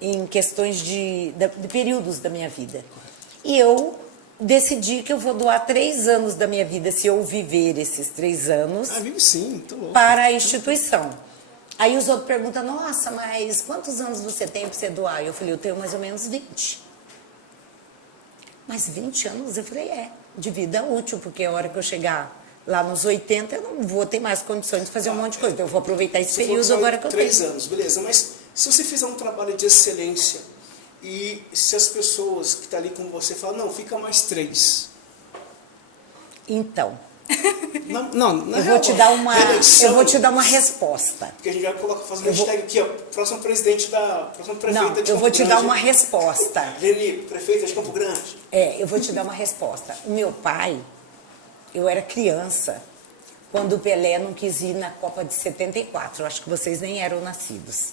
em questões de períodos da minha vida. E eu decidi que eu vou doar 3 anos da minha vida, se eu viver esses 3 anos, Vive sim, tô louco. para a instituição. Aí os outros perguntam, nossa, mas quantos anos você tem para você doar? Eu falei, eu tenho mais ou menos 20. Mas 20 anos? Eu falei, de vida útil, porque a hora que eu chegar lá nos 80, eu não vou ter mais condições de fazer um monte de coisa. Então, eu vou aproveitar esse período agora que eu tenho. 3 anos, beleza. Mas se você fizer um trabalho de excelência e se as pessoas que estão ali com você falam, não, fica mais 3. Então, Não, eu vou te dar uma resposta. Porque a gente já coloca, faz uma hashtag aqui, ó, próximo prefeita de Campo Grande. Eu vou te dar uma resposta. Leni, prefeita de Campo Grande. Eu vou te dar uma resposta. O meu pai, eu era criança quando o Pelé não quis ir na Copa de 74. Eu acho que vocês nem eram nascidos.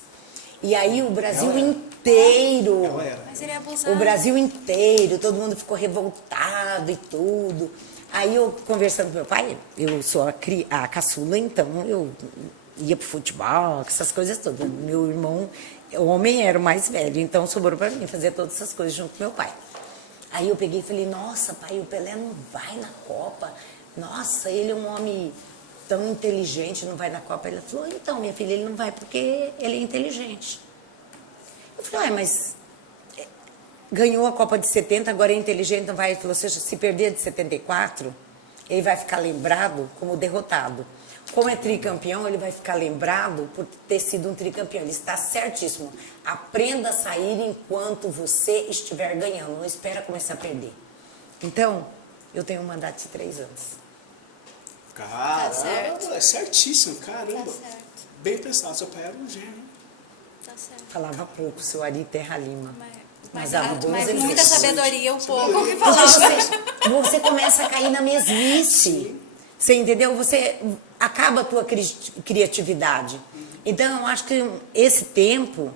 E aí o Brasil inteiro... Ela era. Mas ele é abusado. O Brasil inteiro, todo mundo ficou revoltado e tudo. Aí eu, conversando com meu pai, eu sou a caçula, então eu ia pro futebol, essas coisas todas. Meu irmão, o homem era o mais velho, então sobrou para mim fazer todas essas coisas junto com meu pai. Aí eu peguei e falei, nossa, pai, o Pelé não vai na Copa. Nossa, ele é um homem tão inteligente, não vai na Copa. Ele falou, então, minha filha, ele não vai porque ele é inteligente. Eu falei, mas ganhou a Copa de 70, agora é inteligente, não vai. Ele falou, seja, se perder de 74, ele vai ficar lembrado como derrotado. Como é tricampeão, ele vai ficar lembrado por ter sido um tricampeão. Ele está certíssimo. Aprenda a sair enquanto você estiver ganhando. Não espera começar a perder. Então, eu tenho um mandato de 3 anos. Caramba, Tá certo. é certíssimo, caramba. Tá certo. Bem pensado, seu pai era um gênio. Tá certo. Falava pouco, seu Ari Terra Lima. Mas dava bons muita exemplos. sabedoria, um pouco que Porque falava. você começa a cair na mesmice. Você entendeu? Você acaba a tua criatividade. Então, eu acho que esse tempo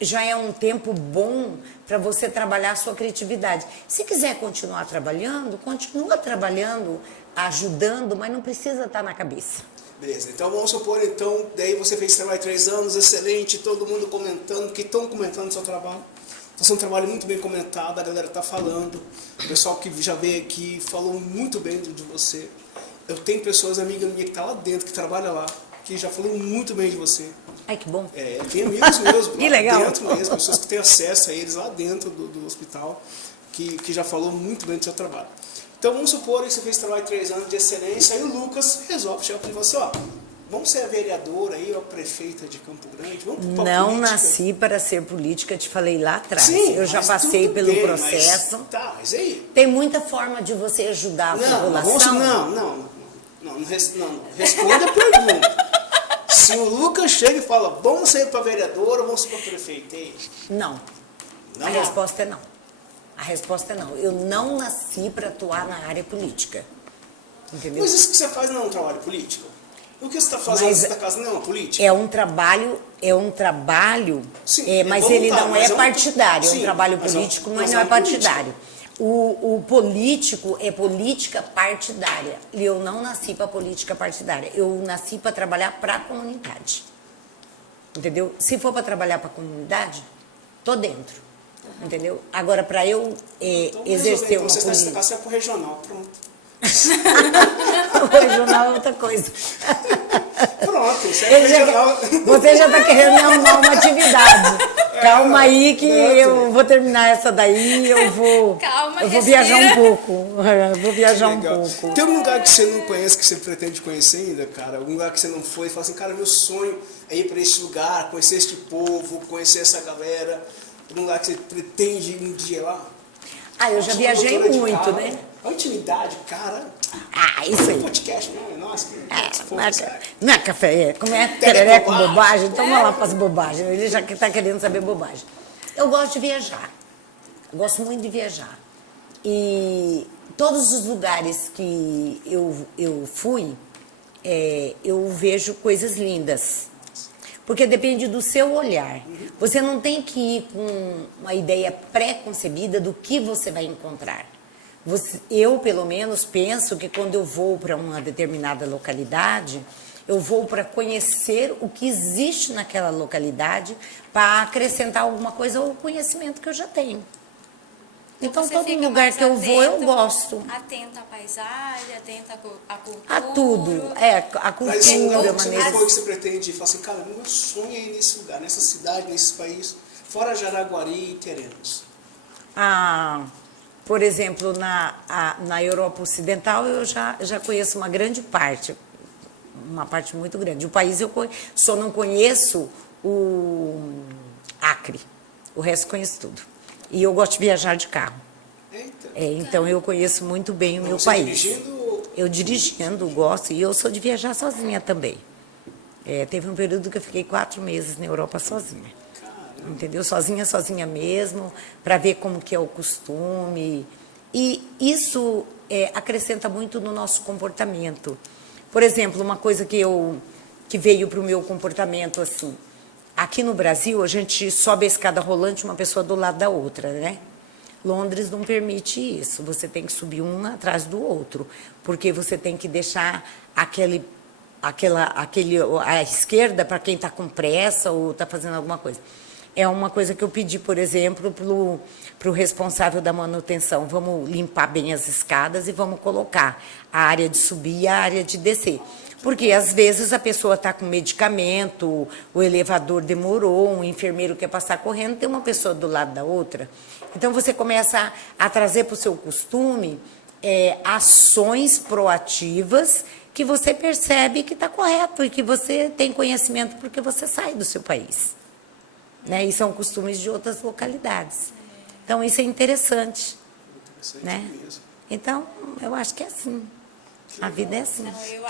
já é um tempo bom para você trabalhar a sua criatividade. Se quiser continuar trabalhando, continua trabalhando, ajudando, mas não precisa estar na cabeça. Beleza, então vamos supor, então, daí você fez trabalho 3 anos, excelente, todo mundo comentando, que estão comentando o seu trabalho. Está sendo um trabalho muito bem comentado, a galera está falando, o pessoal que já veio aqui falou muito bem de você. Eu tenho pessoas, amiga minha, que tá lá dentro, que trabalha lá, que já falou muito bem de você. Ai, que bom. Tem amigos meus Que lá legal. dentro mesmo, pessoas que têm acesso a eles lá dentro do hospital, que já falou muito bem do seu trabalho. Então vamos supor que você fez trabalho de 3 anos de excelência, aí o Lucas resolve chegar para você, ó, vamos ser a vereadora aí, a prefeita de Campo Grande, vamos pra Não política. nasci para ser política, te falei lá atrás. Sim, eu já mas passei tudo pelo bem, processo. Mas aí... Tem muita forma de você ajudar a população. Não, responda a pergunta. Se o Lucas chega e fala, vamos sair para vereadora, vamos ser para prefeita, aí? Não. A resposta é não. A resposta é não. Eu não nasci para atuar na área política. Entendeu? Mas isso que você faz não é um trabalho político? O que você está fazendo nessa casa não é uma política? É um trabalho, Sim, mas ele não mas é partidário. sim, é um trabalho mas político, mas mas não é política. partidário. O político é política partidária. E eu não nasci para política partidária. Eu nasci para trabalhar para a comunidade. Entendeu? Se for para trabalhar para a comunidade, tô dentro. Entendeu? Agora, para eu exercer uma política... Você está para o regional, pronto. O regional é outra coisa. Pronto, você é regional. Você já está querendo me arrumar uma atividade. Calma aí que eu vou terminar essa daí, eu vou viajar um pouco. Vou viajar um pouco. Tem algum lugar que você não conhece, que você pretende conhecer ainda, cara? Algum lugar que você não foi e fala assim, cara, meu sonho é ir para este lugar, conhecer este povo, conhecer essa galera. Algum lugar que você pretende ir um dia lá? Eu já viajei muito, né? A intimidade, cara. Isso aí. Podcast, né? Nossa, Não é café, como é tereré com bobagem, então vamos lá para as bobagens. Ele já está querendo saber bobagem. Eu gosto de viajar. Eu gosto muito de viajar. E todos os lugares que eu fui, eu vejo coisas lindas. Porque depende do seu olhar. Você não tem que ir com uma ideia pré-concebida do que você vai encontrar. Eu, pelo menos, penso que quando eu vou para uma determinada localidade, eu vou para conhecer o que existe naquela localidade para acrescentar alguma coisa ao conhecimento que eu já tenho. Então, todo lugar que eu vou, eu gosto. Atenta à paisagem, atenta à cultura. A tudo. A cultura, Mas a você maneira... não foi que você pretende falar assim, cara, meu sonho é ir nesse lugar, nessa cidade, nesse país, fora Jaraguari e Terenos. Por exemplo, na Europa Ocidental eu já conheço uma grande parte, uma parte muito grande. O país só não conheço o Acre, o resto conheço tudo. E eu gosto de viajar de carro. Eita. Então eu conheço muito bem o meu Você país. dirigindo? Eu dirigindo, gosto, e eu sou de viajar sozinha também. Teve um período que eu fiquei 4 meses na Europa sozinha. Entendeu? Sozinha mesmo, para ver como que é o costume. E isso acrescenta muito no nosso comportamento. Por exemplo, uma coisa que veio para o meu comportamento, assim, aqui no Brasil, a gente sobe a escada rolante uma pessoa do lado da outra, né? Londres não permite isso, você tem que subir um atrás do outro, porque você tem que deixar a esquerda para quem está com pressa ou está fazendo alguma coisa. É uma coisa que eu pedi, por exemplo, para o responsável da manutenção. Vamos limpar bem as escadas e vamos colocar a área de subir e a área de descer. Porque, às vezes, a pessoa está com medicamento, o elevador demorou, um enfermeiro quer passar correndo, tem uma pessoa do lado da outra. Então, você começa a trazer para o seu costume ações proativas que você percebe que está correto e que você tem conhecimento porque você sai do seu país. Né? E são costumes de outras localidades. Então, isso é interessante. Né? Mesmo. Então, eu acho que é assim. A vida é assim. Não, eu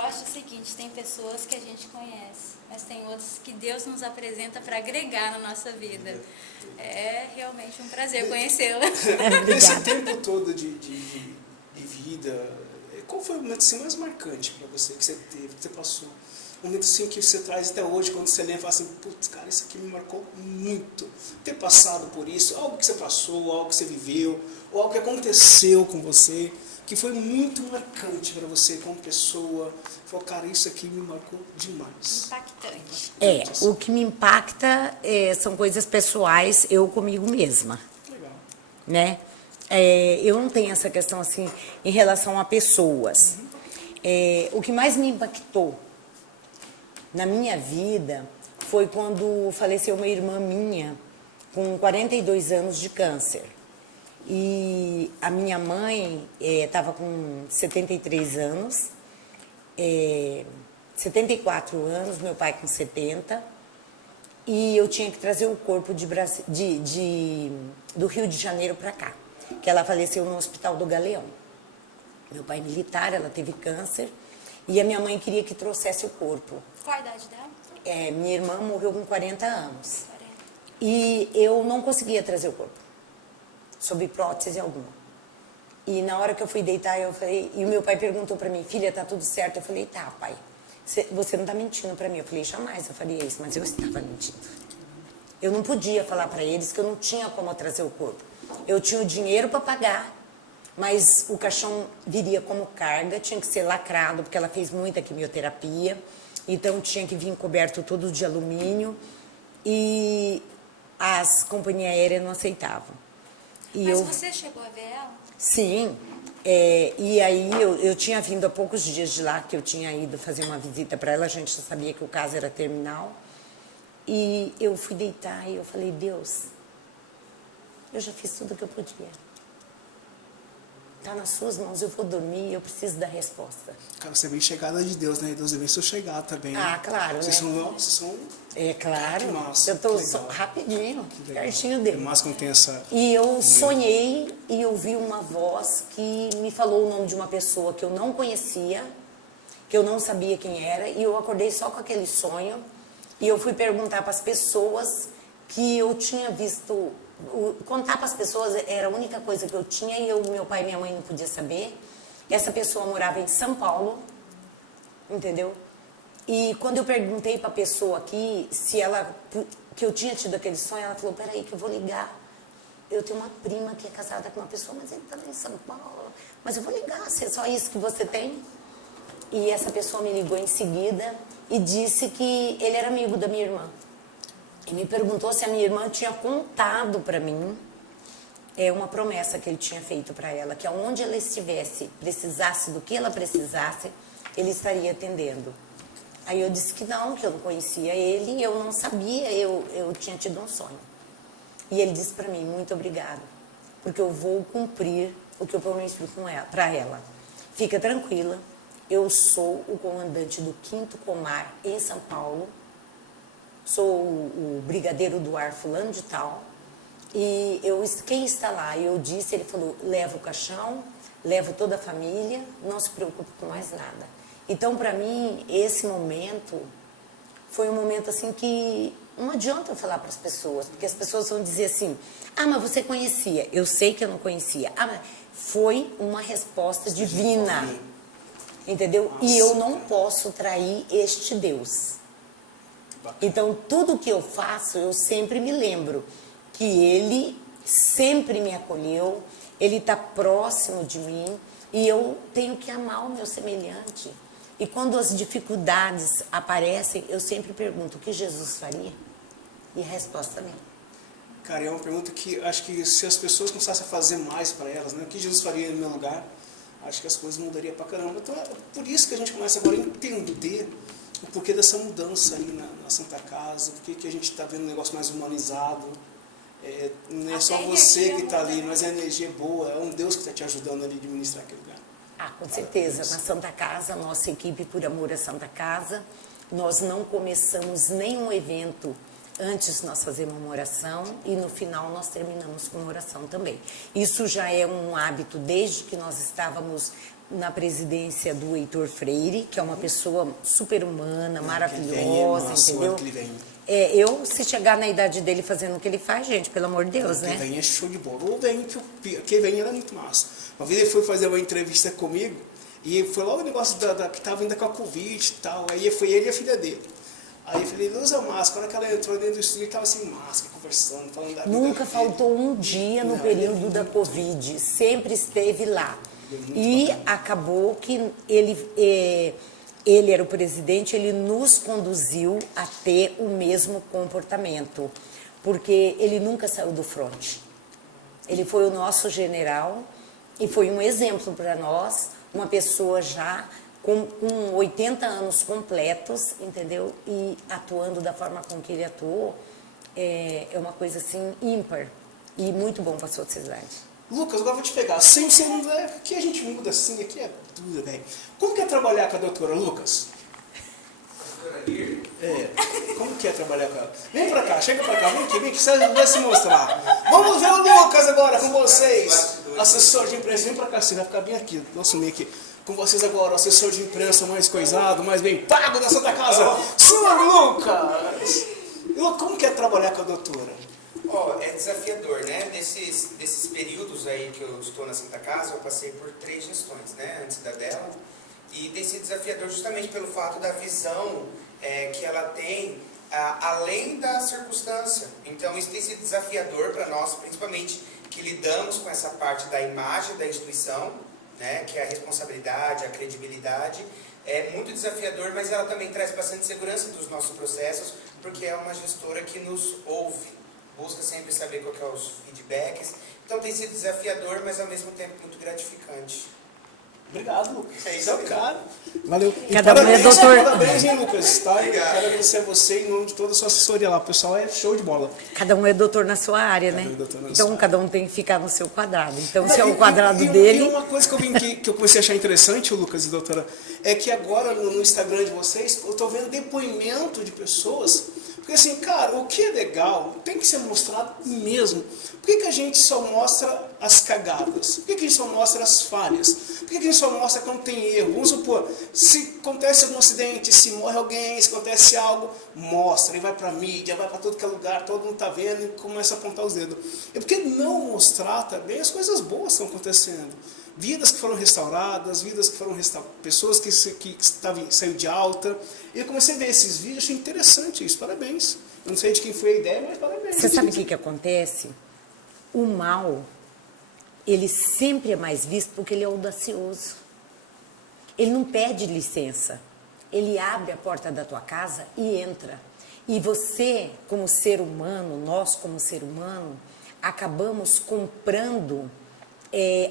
acho o seguinte, tem pessoas que a gente conhece, mas tem outras que Deus nos apresenta para agregar na nossa vida. É realmente um prazer conhecê-la. Esse tempo todo de vida, qual foi o momento assim, mais marcante para você, que você teve, que você passou? Um momento assim que você traz até hoje, quando você lembra, fala assim, putz, cara, isso aqui me marcou muito. Ter passado por isso, algo que você passou, algo que você viveu, ou algo que aconteceu com você, que foi muito marcante para você como pessoa. Falou, cara, isso aqui me marcou demais. Impactante. O que me impacta são coisas pessoais, eu comigo mesma. Legal. Né? Eu não tenho essa questão assim em relação a pessoas. O que mais me impactou na minha vida foi quando faleceu uma irmã minha com 42 anos de câncer. E a minha mãe estava com 73 anos, 74 anos, meu pai com 70, e eu tinha que trazer o corpo do Rio de Janeiro para cá, que ela faleceu no Hospital do Galeão. Meu pai militar, ela teve câncer, e a minha mãe queria que trouxesse o corpo. Qual a idade dela? Minha irmã morreu com 40 anos. 40. E eu não conseguia trazer o corpo, sob prótese alguma. E na hora que eu fui deitar, eu falei... E o meu pai perguntou pra mim, filha, tá tudo certo? Eu falei, tá, pai. Você não tá mentindo pra mim. Eu falei, jamais eu faria isso, mas eu estava mentindo. Eu não podia falar pra eles que eu não tinha como trazer o corpo. Eu tinha o dinheiro pra pagar, mas o caixão viria como carga, tinha que ser lacrado, porque ela fez muita quimioterapia, então tinha que vir coberto todo de alumínio, e as companhias aéreas não aceitavam. Mas você chegou a ver ela? Sim, e aí eu tinha vindo há poucos dias de lá, que eu tinha ido fazer uma visita para ela, a gente já sabia que o caso era terminal, e eu fui deitar e eu falei, Deus, eu já fiz tudo o que eu podia. Está nas suas mãos, eu vou dormir, eu preciso da resposta. Cara, você é bem chegada de Deus, né? Deus é bem seu chegado também. Ah, claro, vocês né? Vocês são... Claro, que massa, eu estou legal. rapidinho, Legal. pertinho dele. Mas quando tem essa... E eu sonhei e ouvi uma voz que me falou o nome de uma pessoa que eu não conhecia, que eu não sabia quem era, e eu acordei só com aquele sonho, e eu fui perguntar para as pessoas que eu tinha visto... Contar para as pessoas era a única coisa que eu tinha, e meu pai e minha mãe não podiam saber. Essa pessoa morava em São Paulo, entendeu? E quando eu perguntei para a pessoa aqui que eu tinha tido aquele sonho, ela falou, peraí que eu vou ligar. Eu tenho uma prima que é casada com uma pessoa, mas ele está em São Paulo. Mas eu vou ligar, se é só isso que você tem. E essa pessoa me ligou em seguida e disse que ele era amigo da minha irmã. E me perguntou se a minha irmã tinha contado para mim uma promessa que ele tinha feito para ela, que aonde ela estivesse, precisasse do que ela precisasse, ele estaria atendendo. Aí eu disse que não conhecia ele, eu não sabia, eu tinha tido um sonho. E ele disse para mim, muito obrigado. porque eu vou cumprir o que eu prometi para ela. Fica tranquila, eu sou o comandante do 5º Comar em São Paulo, sou o brigadeiro do ar fulano de tal, e quem está lá? Eu disse, ele falou, leva o caixão, levo toda a família, não se preocupe com mais nada. Então, para mim, esse momento foi um momento assim que não adianta eu falar para as pessoas, porque as pessoas vão dizer assim, mas você conhecia. Eu sei que eu não conhecia. Mas foi uma resposta divina, entendeu? E eu não posso trair este Deus. Então, tudo que eu faço, eu sempre me lembro que Ele sempre me acolheu, Ele está próximo de mim e eu tenho que amar o meu semelhante. E quando as dificuldades aparecem, eu sempre pergunto, o que Jesus faria? E a resposta vem. Cara, é uma pergunta que acho que se as pessoas começassem a fazer mais para elas, né? O que Jesus faria no meu lugar? Acho que as coisas mudariam pra caramba. Então é por isso que a gente começa agora a entender o porquê dessa mudança aí na Santa Casa, porque que a gente está vendo um negócio mais humanizado. Não é só você que está ali, mas a energia é boa, é um Deus que está te ajudando ali a administrar aquele lugar. Com certeza. Na Santa Casa, nossa equipe Por Amor à Santa Casa, nós não começamos nenhum evento antes nós fazemos uma oração e no final nós terminamos com uma oração também. Isso já é um hábito desde que nós estávamos na presidência do Heitor Freire, que é uma pessoa super humana, maravilhosa, entendeu? Eu, se chegar na idade dele fazendo o que ele faz, gente, pelo amor de Deus, né? Quem vem é show de bola. O Vem, quem vem era muito massa. Uma vez ele foi fazer uma entrevista comigo e foi logo o negócio que estava ainda com a Covid e tal. Aí foi ele e a filha dele. Aí eu falei, ele usa máscara. Na hora que ela entrou dentro do estúdio, ele estava sem máscara, conversando, falando da vida. Nunca faltou um dia no período da Covid. Sempre esteve lá. E acabou que ele era o presidente, ele nos conduziu a ter o mesmo comportamento. Porque ele nunca saiu do fronte. Ele foi o nosso general e foi um exemplo para nós, uma pessoa já com 80 anos completos, entendeu? E atuando da forma com que ele atuou, é uma coisa assim ímpar e muito bom para a sociedade. Lucas, agora eu vou te pegar. Sem segundo, aqui a gente muda assim, aqui é tudo, velho. Como que é trabalhar com a doutora Lucas? Como que é trabalhar com ela? Vem pra cá, chega pra cá, vem aqui, você vai se mostrar. Vamos ver o Lucas agora com vocês. Assessor de imprensa, vem pra cá, você vai ficar bem aqui, vou assumir aqui. Com vocês agora, o assessor de imprensa mais coisado, mais bem pago da Santa Casa, senhor Lucas! Como que é trabalhar com a doutora? É desafiador, né? Nesses períodos aí que eu estou na Santa Casa, eu passei por 3 gestões, né? Antes da dela. E tem sido desafiador justamente pelo fato da visão que ela tem além da circunstância. Então isso tem sido desafiador para nós, principalmente que lidamos com essa parte da imagem da instituição, né? Que é a responsabilidade, a credibilidade. É muito desafiador, mas ela também traz bastante segurança dos nossos processos, porque é uma gestora que nos ouve, busca sempre saber qual que é os feedbacks. Então tem sido desafiador, mas ao mesmo tempo muito gratificante. Obrigado, Lucas. É isso, cara. Valeu. Cada um é doutor. Parabéns, hein, Lucas? Tá? Quero agradecer a você em nome de toda a sua assessoria lá. O pessoal é show de bola. Cada um é doutor na sua área, né? Então cada um tem que ficar no seu quadrado. Então se é o quadrado dele... E uma coisa que eu comecei a achar interessante, Lucas e doutora, é que agora no Instagram de vocês, eu tô vendo depoimento de pessoas. Porque assim, cara, o que é legal tem que ser mostrado mesmo. Por que a gente só mostra as cagadas? Por que a gente só mostra as falhas? Por que a gente só mostra quando tem erro? Vamos supor, se acontece algum acidente, se morre alguém, se acontece algo, mostra, e vai pra mídia, vai pra todo que é lugar, todo mundo tá vendo e começa a apontar os dedos. E por que não mostrar também as coisas boas que estão acontecendo? Vidas que foram restauradas, vidas que foram pessoas que saíram de alta. E eu comecei a ver esses vídeos, achei interessante isso, parabéns. Eu não sei de quem foi a ideia, mas parabéns. Você sabe o que acontece? O mal, ele sempre é mais visto porque ele é audacioso. Ele não pede licença. Ele abre a porta da tua casa e entra. E você, como ser humano, nós como ser humano, acabamos comprando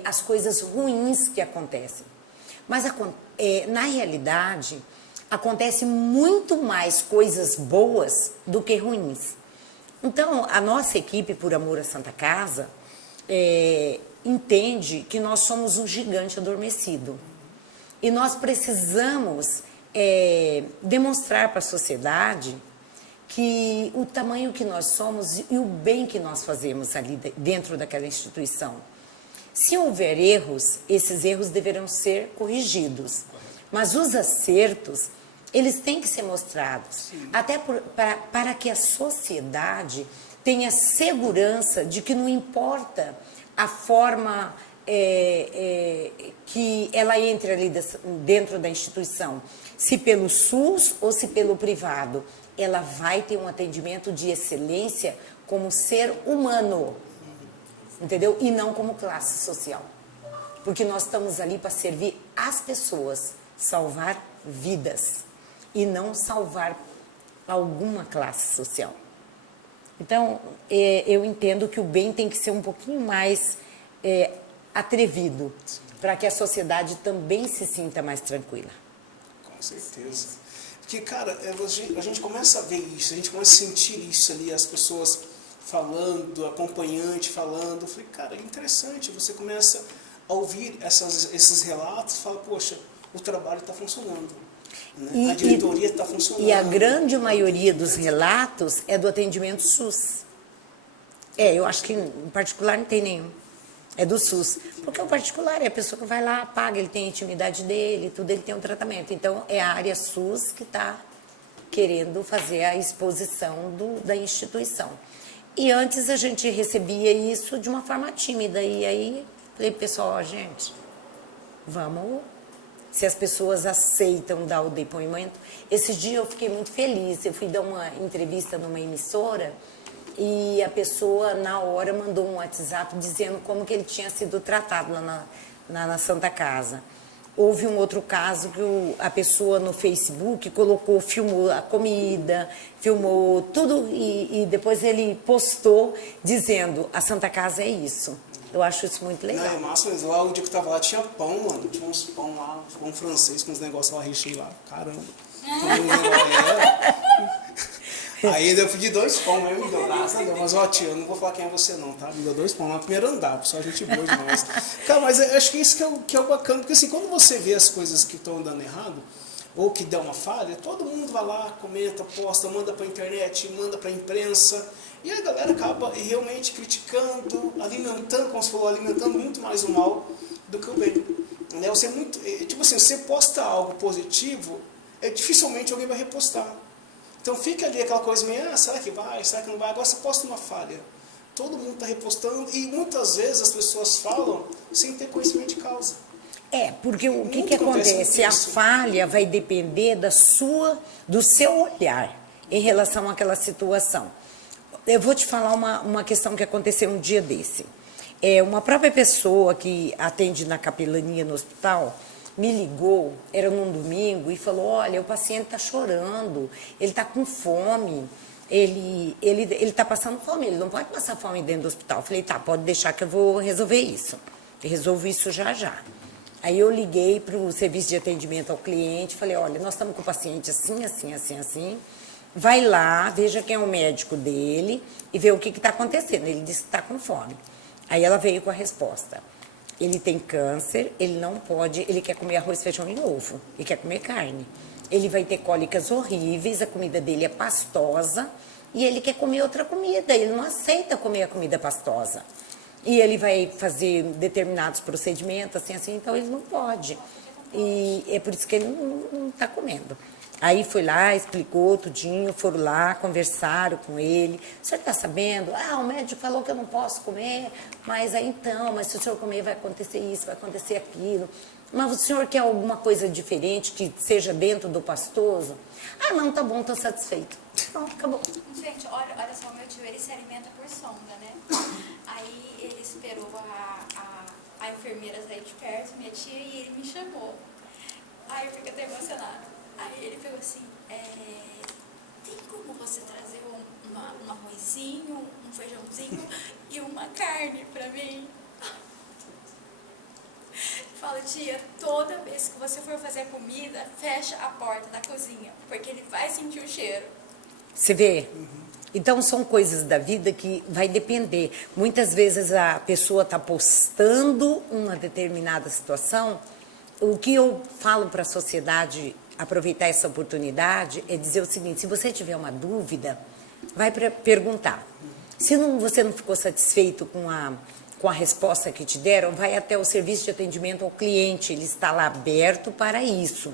as coisas ruins que acontecem. Mas na realidade, acontece muito mais coisas boas do que ruins. Então, a nossa equipe Por Amor à Santa Casa, entende que nós somos um gigante adormecido. E nós precisamos demonstrar para a sociedade que o tamanho que nós somos e o bem que nós fazemos ali dentro daquela instituição. Se houver erros, esses erros deverão ser corrigidos. Mas os acertos, eles têm que ser mostrados. Até para que a sociedade tenha segurança de que não importa a forma que ela entre ali dentro da instituição, se pelo SUS ou se pelo privado, ela vai ter um atendimento de excelência como ser humano, entendeu? E não como classe social. Porque nós estamos ali para servir as pessoas, salvar vidas e não salvar alguma classe social. Então, eu entendo que o bem tem que ser um pouquinho mais atrevido, para que a sociedade também se sinta mais tranquila. Com certeza. Porque, cara, a gente começa a ver isso, a gente começa a sentir isso ali, as pessoas falando, acompanhante falando. Eu falei, cara, é interessante, você começa a ouvir esses relatos e fala, poxa, o trabalho está funcionando. Né? A diretoria está funcionando. E a grande maioria dos relatos é do atendimento SUS. Eu acho que em particular não tem nenhum. É do SUS. Porque o particular é a pessoa que vai lá, paga, ele tem a intimidade dele, tudo, ele tem um tratamento. Então, é a área SUS que está querendo fazer a exposição da instituição. E antes a gente recebia isso de uma forma tímida. E aí, falei, pessoal, gente, vamos... Se as pessoas aceitam dar o depoimento. Esse dia eu fiquei muito feliz. Eu fui dar uma entrevista numa emissora e a pessoa, na hora, mandou um WhatsApp dizendo como que ele tinha sido tratado lá na Santa Casa. Houve um outro caso que a pessoa no Facebook filmou a comida, filmou tudo e depois ele postou dizendo, a Santa Casa é isso. Eu acho isso muito legal. Não, é massa, mas lá o dia que eu tava lá tinha pão, mano. Tinha uns pão lá, pão francês com uns negócios lá, recheio lá. Caramba. Aí eu pedi 2 pão, aí me deu graça, mas ó, tio, eu não vou falar quem é você não, tá? Me deu 2 pão lá no primeiro andar, pessoal, gente boa demais. Cara, mas eu acho que isso que é o bacana, porque assim, quando você vê as coisas que estão andando errado, ou que dão uma falha, todo mundo vai lá, comenta, posta, manda pra internet, manda pra imprensa, e a galera acaba realmente criticando, alimentando, como você falou, alimentando muito mais o mal do que o bem. Né? Você é muito, tipo assim, você posta algo positivo, dificilmente alguém vai repostar. Então fica ali aquela coisa meio, será que vai, será que não vai? Agora você posta uma falha. Todo mundo está repostando e muitas vezes as pessoas falam sem ter conhecimento de causa. Porque o que acontece? A falha vai depender do seu olhar em relação àquela situação. Eu vou te falar uma questão que aconteceu um dia desse. Uma própria pessoa que atende na capelania no hospital me ligou, era num domingo, e falou, olha, o paciente está chorando, ele está com fome, ele está passando fome, ele não pode passar fome dentro do hospital. Eu falei, tá, pode deixar que eu vou resolver isso. Eu resolvo isso já já. Aí eu liguei para o serviço de atendimento ao cliente, falei, olha, nós estamos com o paciente assim, assim, assim, assim, vai lá, veja quem é o médico dele e vê o que está acontecendo. Ele disse que está com fome. Aí ela veio com a resposta. Ele tem câncer, ele não pode, ele quer comer arroz, feijão e ovo, ele quer comer carne. Ele vai ter cólicas horríveis, a comida dele é pastosa e ele quer comer outra comida, ele não aceita comer a comida pastosa. E ele vai fazer determinados procedimentos, assim, então ele não pode. E é por isso que ele não está comendo. Aí foi lá, explicou tudinho, foram lá, conversaram com ele. O senhor está sabendo? O médico falou que eu não posso comer, mas mas se o senhor comer vai acontecer isso, vai acontecer aquilo. Mas o senhor quer alguma coisa diferente que seja dentro do pastoso? Não, tá bom, estou satisfeito. Pronto, acabou. Gente, olha só, meu tio, ele se alimenta por sonda, né? Aí ele esperou a enfermeira sair de perto, minha tia, e ele me chamou. Aí eu fiquei até emocionada. Aí ele falou assim, tem como você trazer um arrozinho, um feijãozinho e uma carne pra mim? Fala, tia, toda vez que você for fazer comida, fecha a porta da cozinha, porque ele vai sentir o cheiro. Você vê? Então, são coisas da vida que vai depender. Muitas vezes a pessoa está postando uma determinada situação. O que eu falo para a sociedade, aproveitar essa oportunidade, é dizer o seguinte: se você tiver uma dúvida, vai perguntar. Se você não ficou satisfeito com a resposta que te deram, vai até o serviço de atendimento ao cliente. Ele está lá aberto para isso.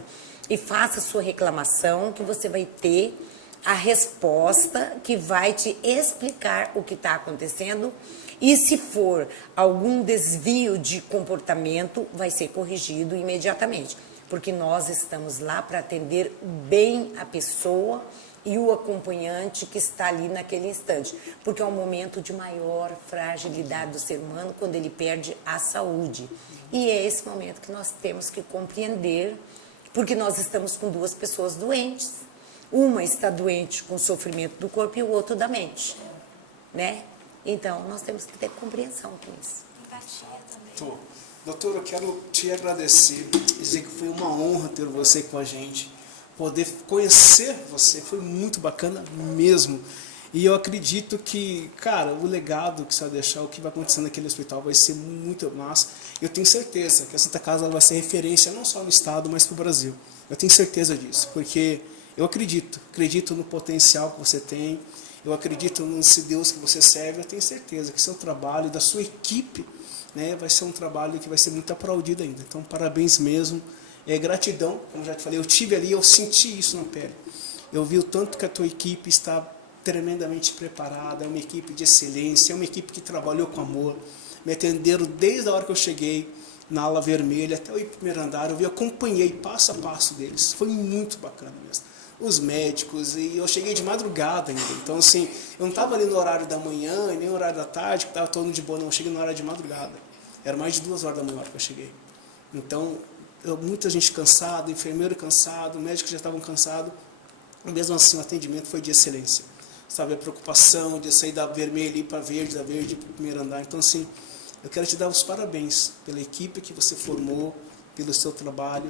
E faça a sua reclamação, que você vai ter a resposta que vai te explicar o que está acontecendo, e se for algum desvio de comportamento, vai ser corrigido imediatamente, porque nós estamos lá para atender bem a pessoa e o acompanhante que está ali naquele instante, porque é um momento de maior fragilidade do ser humano quando ele perde a saúde, e é esse momento que nós temos que compreender, porque nós estamos com duas pessoas doentes. Uma está doente com o sofrimento do corpo e o outro da mente, né? Então, nós temos que ter compreensão com isso. Empatia também. Doutora, eu quero te agradecer, dizer que foi uma honra ter você com a gente, poder conhecer você, foi muito bacana mesmo. E eu acredito que, cara, o legado que você vai deixar, o que vai acontecer naquele hospital vai ser muito massa. Eu tenho certeza que a Santa Casa vai ser referência não só no estado, mas para o Brasil. Eu tenho certeza disso, porque eu acredito no potencial que você tem, eu acredito nesse Deus que você serve, eu tenho certeza que seu trabalho, da sua equipe, né, vai ser um trabalho que vai ser muito aplaudido ainda. Então, parabéns mesmo, gratidão, como já te falei, eu tive ali, eu senti isso na pele. Eu vi o tanto que a tua equipe está tremendamente preparada, é uma equipe de excelência, é uma equipe que trabalhou com amor, me atenderam desde a hora que eu cheguei na ala vermelha até o primeiro andar, eu acompanhei passo a passo deles, foi muito bacana mesmo. Os médicos, e eu cheguei de madrugada ainda, então assim, eu não estava ali no horário da manhã, e nem no horário da tarde, que estava todo mundo de boa, não, eu cheguei no horário de madrugada, era mais de 2 horas da manhã que eu cheguei. Então, muita gente cansada, enfermeiro cansado, médicos já estavam cansados, mesmo assim o atendimento foi de excelência, sabe, a preocupação de sair da vermelha e ir para verde, da verde para o primeiro andar. Então assim, eu quero te dar os parabéns pela equipe que você formou, pelo seu trabalho,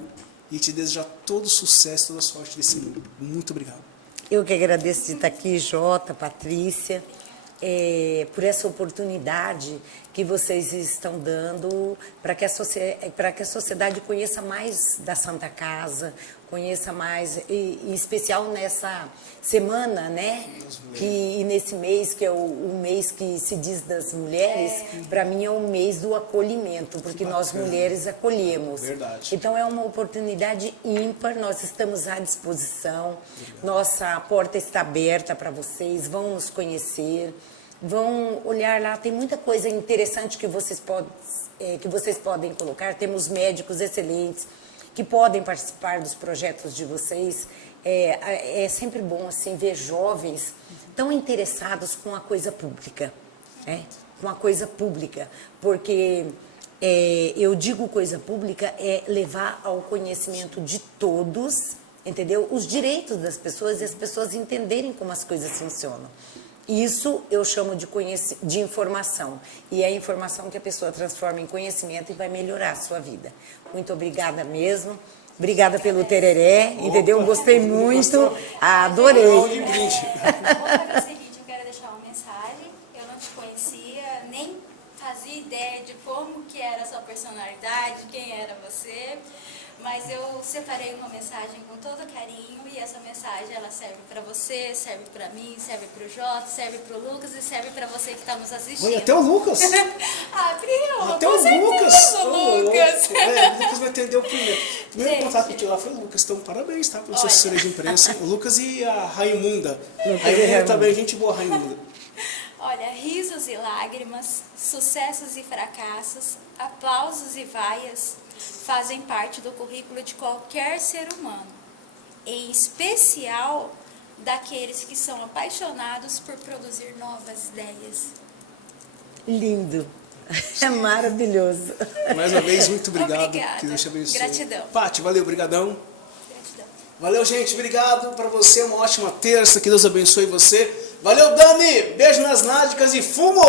e te desejar todo sucesso, toda sorte desse mundo. Muito obrigado. Eu que agradeço de estar aqui, Jota, Patrícia, por essa oportunidade que vocês estão dando para que a sociedade conheça mais da Santa Casa, conheça mais, em especial nessa semana, né? E nesse mês, que é o mês que se diz das mulheres, para mim é o mês do acolhimento, porque nós mulheres acolhemos. Verdade. Então é uma oportunidade ímpar, nós estamos à disposição, nossa porta está aberta para vocês, vão nos conhecer, vão olhar lá, tem muita coisa interessante que vocês podem colocar, temos médicos excelentes que podem participar dos projetos de vocês. É sempre bom assim ver jovens tão interessados com a coisa pública, né? Com a coisa pública, porque eu digo coisa pública é levar ao conhecimento de todos, entendeu? Os direitos das pessoas e as pessoas entenderem como as coisas funcionam. Isso eu chamo de informação. E é a informação que a pessoa transforma em conhecimento e vai melhorar a sua vida. Muito obrigada mesmo. Obrigada pelo tereré, entendeu? Gostei muito. Adorei. Vou fazer o seguinte, eu quero deixar uma mensagem. Eu não te conhecia, nem fazia ideia de como que era a sua personalidade, quem era você. Mas eu separei uma mensagem com todo carinho, e essa mensagem ela serve para você, serve para mim, serve para o Jota, serve para o Lucas e serve para você que está nos assistindo. Olha, até o Lucas! Prima, até com o certeza, Lucas! Lucas! O Lucas vai atender o primeiro. O primeiro Gente. contato que eu tive lá foi o Lucas, então parabéns, tá? Pelo seu Olha. assessoria de imprensa. O Lucas e a Raimunda. Raimunda também, gente boa, Raimunda. Olha, risos e lágrimas, sucessos e fracassos, aplausos e vaias fazem parte do currículo de qualquer ser humano, em especial daqueles que são apaixonados por produzir novas ideias. Lindo. É maravilhoso. Mais uma vez, muito obrigado. Obrigada. Que Deus te abençoe. Gratidão. Pati, valeu, brigadão. Gratidão. Valeu, gente, obrigado para você, uma ótima terça, que Deus abençoe você. Valeu, Dani, beijo nas nádegas e fumo!